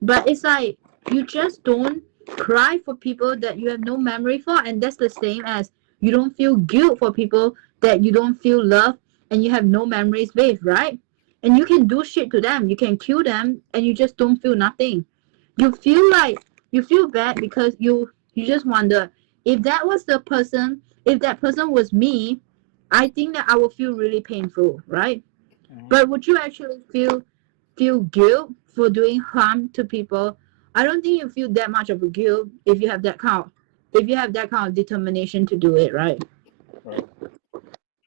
But it's like, you just don't cry for people that you have no memory for. And that's the same as you don't feel guilt for people that you don't feel love and you have no memories with, right? And you can do shit to them. You can kill them and you just don't feel nothing. You feel like you feel bad because you just wonder if that was the person, if that person was me, I think that I would feel really painful, right? Mm-hmm. But would you actually feel guilt for doing harm to people? I don't think you feel that much of a guilt if you have that kind of determination to do it, right? Right.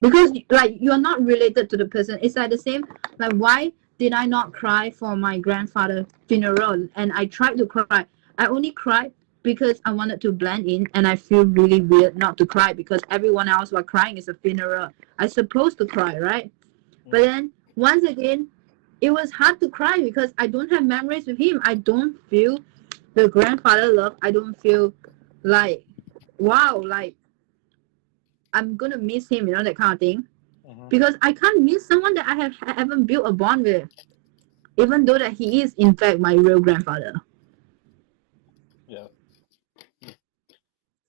Because like you're not related to the person. It's like the same, like why did I not cry for my grandfather's funeral? And I tried to cry. I only cried because I wanted to blend in, and I feel really weird not to cry because everyone else was crying. It's a funeral. I'm supposed to cry, right? But then once again, it was hard to cry because I don't have memories with him. I don't feel the grandfather love. I don't feel like, wow, like I'm gonna miss him, you know, that kind of thing. Mm-hmm. Because I can't miss someone that I haven't built a bond with, even though that he is in fact my real grandfather. Yeah.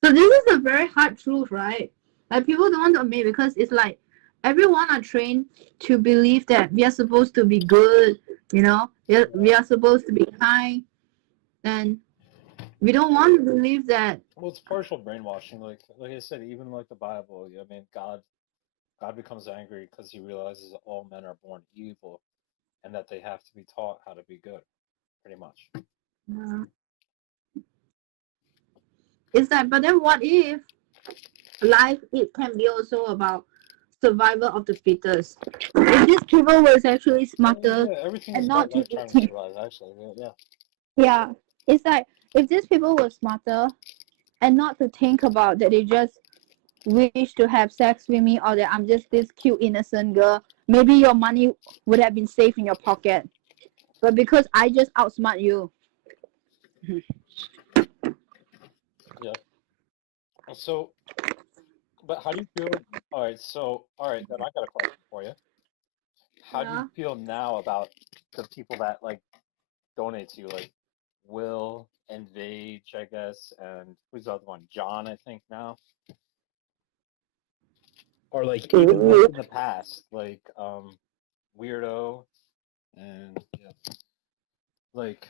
So this is a very hard truth, right? Like people don't want to admit because it's like everyone are trained to believe that we are supposed to be good, you know, we are supposed to be kind, and we don't want to believe that. Well, it's partial brainwashing. Like I said, even like the Bible. I mean, God becomes angry because he realizes that all men are born evil, and that they have to be taught how to be good. Pretty much. It's like, but then what if life it can be also about survival of the fittest? If these people was actually smarter Yeah, everything and is not about to life trying to survive. Actually, yeah. yeah, it's like if these people were smarter and not to think about that they just wish to have sex with me or that I'm just this cute innocent girl, maybe your money would have been safe in your pocket. But because I just outsmart you. Yeah. So, but how do you feel? All right. So, all right. Then I got a question for you. How do you Yeah. feel now about the people that like donate to you, like Will and Vage, I guess, and who's the other one? John, I think now, or like even like in the past, like Weirdo, and yeah, like,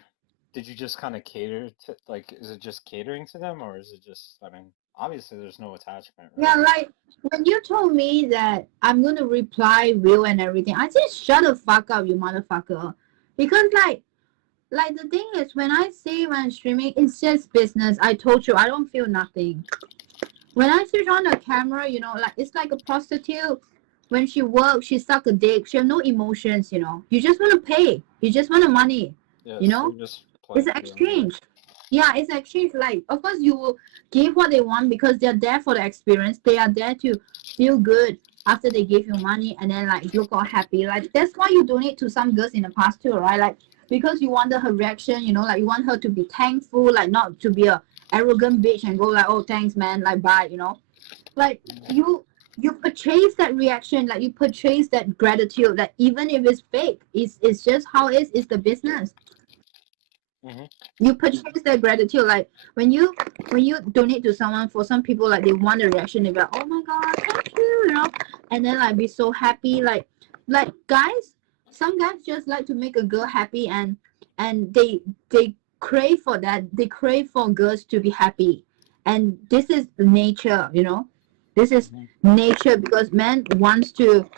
did you just kind of cater to like? Is it just catering to them, or is it just? I mean, obviously there's no attachment, right? Yeah, like when you told me that I'm gonna reply Will and everything, I said shut the fuck up, you motherfucker. Because like the thing is when I say when I'm streaming, it's just business. I told you I don't feel nothing. When I switch on the camera, you know, like it's like a prostitute. When she works, she suck a dick. She have no emotions, you know. You just want to pay. You just want the money, Yeah, you so know. you're just It's playing an the game. exchange. Yeah, it's an exchange. Like, of course, you will give what they want because they're there for the experience. They are there to feel good after they give you money and then like look all happy. Like that's why you donate to some girls in the past too, right? Like because you want her reaction, you know, like you want her to be thankful, like not to be a arrogant bitch and go like, oh thanks man, like bye, you know. Like you purchase that reaction, like you purchase that gratitude, that even if it's fake, it's just how it is. It's the business. Mm-hmm. You purchase that gratitude. Like when you donate to someone, for some people like they want a reaction, they be like, oh my god, thank you, you know, and then like be so happy. Like guys, some guys just like to make a girl happy and they crave for that. They crave for girls to be happy, and this is nature, you know. This is nature because men wants to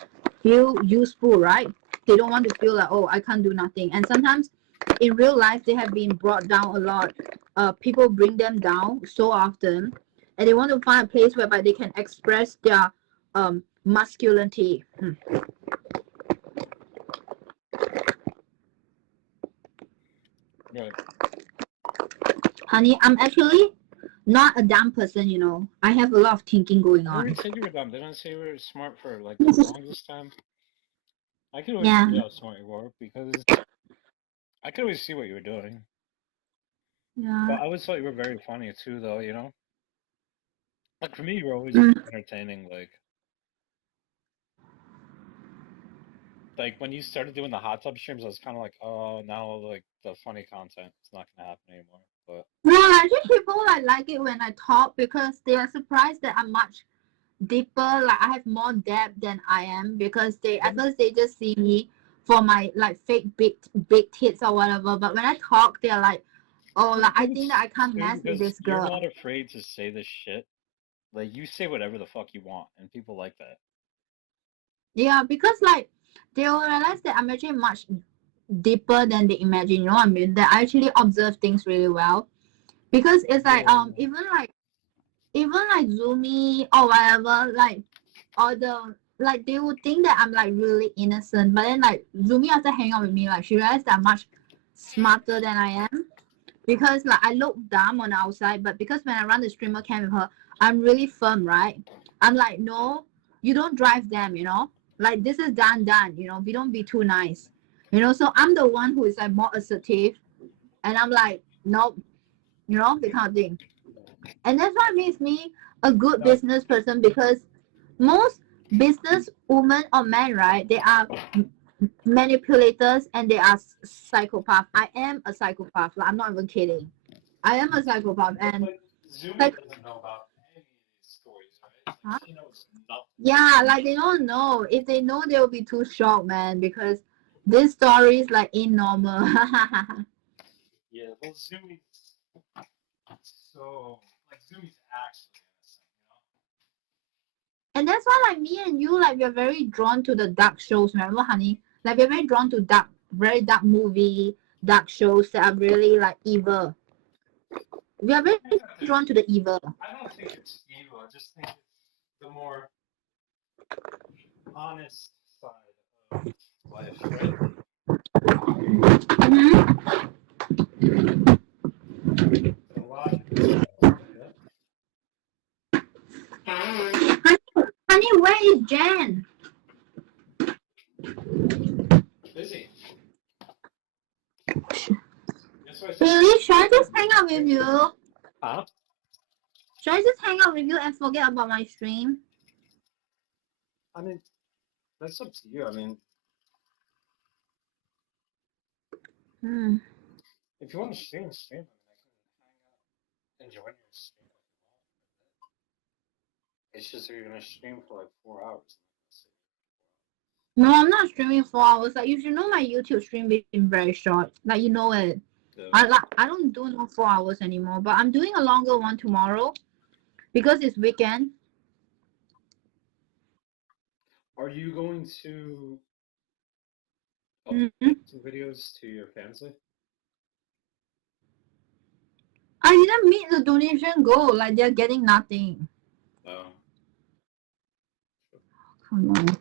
feel useful, right? They don't want to feel like, oh, I can't do nothing. And sometimes in real life they have been brought down a lot. People bring them down so often, and they want to find a place whereby they can express their masculinity. Right. Honey, I'm actually not a dumb person, you know. I have a lot of thinking going I never on. said you were dumb. Didn't I say you were smart for like the longest time? I could always Yeah. see how smart you were because I could always see what you were doing. Yeah. But I always thought you were very funny too, though. You know, like for me, you were always entertaining. Like when you started doing the hot tub streams, I was kind of like, oh, now like the funny content is not gonna happen anymore. But No, actually people like it when I talk because they are surprised that I'm much deeper. Like I have more depth than I am because they at first they just see me for my like fake big tits or whatever. But when I talk, they're like, oh, like I think that I can't mess with because this you're girl. not afraid to say this shit. Like you say whatever the fuck you want, and people like that. Yeah, because like they will realize that I'm actually much deeper than they imagine. You know what I mean? That I actually observe things really well. Because it's like even like Zoomy or whatever, like or the like they would think that I'm like really innocent, but then like Zoomy after hanging out with me, like she realized that I'm much smarter than I am. Because like I look dumb on the outside, but because when I run the streamer cam with her, I'm really firm, right? I'm like, no, you don't drive them, you know? Like this is done, you know, we don't be too nice. You know, so I'm the one who is like more assertive, and I'm like, nope, you know, the kind of thing. And that's what makes me a good business person because most business women or men, right, they are manipulators and they are psychopaths. I am a psychopath. Like, I'm not even kidding. I am a psychopath. And Zoomy like, doesn't know about any of these stories, right? huh? She knows nothing. Yeah, like they don't know. If they know, they will be too shocked, man, because this story is like normal. Yeah, well, Zoomy's so like Zoomy's actually innocent, you know. And that's why like me and you, like we're very drawn to the dark shows, remember, honey? Like we're very drawn to dark, very dark movie, dark shows that are really like evil. We are very drawn to the evil. I don't think it's evil. I just think it's the more honest side of life, right? The logical side of life, Honey, where is Jen? busy. Really? Should I just hang out with you? Huh? Should I just hang out with you and forget about my stream? I mean, that's up to you. I mean, if you want to stream, stream. I mean, I can hang out and join your stream if you want. It's just that you're gonna stream for like 4 hours. No, I'm not streaming 4 hours. Like you should know my YouTube stream being very short. Like you know it. Yeah. I don't do no 4 hours anymore. But I'm doing a longer one tomorrow because it's weekend. Are you going to Mm-hmm. some videos to your family? I didn't meet the donation goal. Like they're getting nothing. Oh. Come on.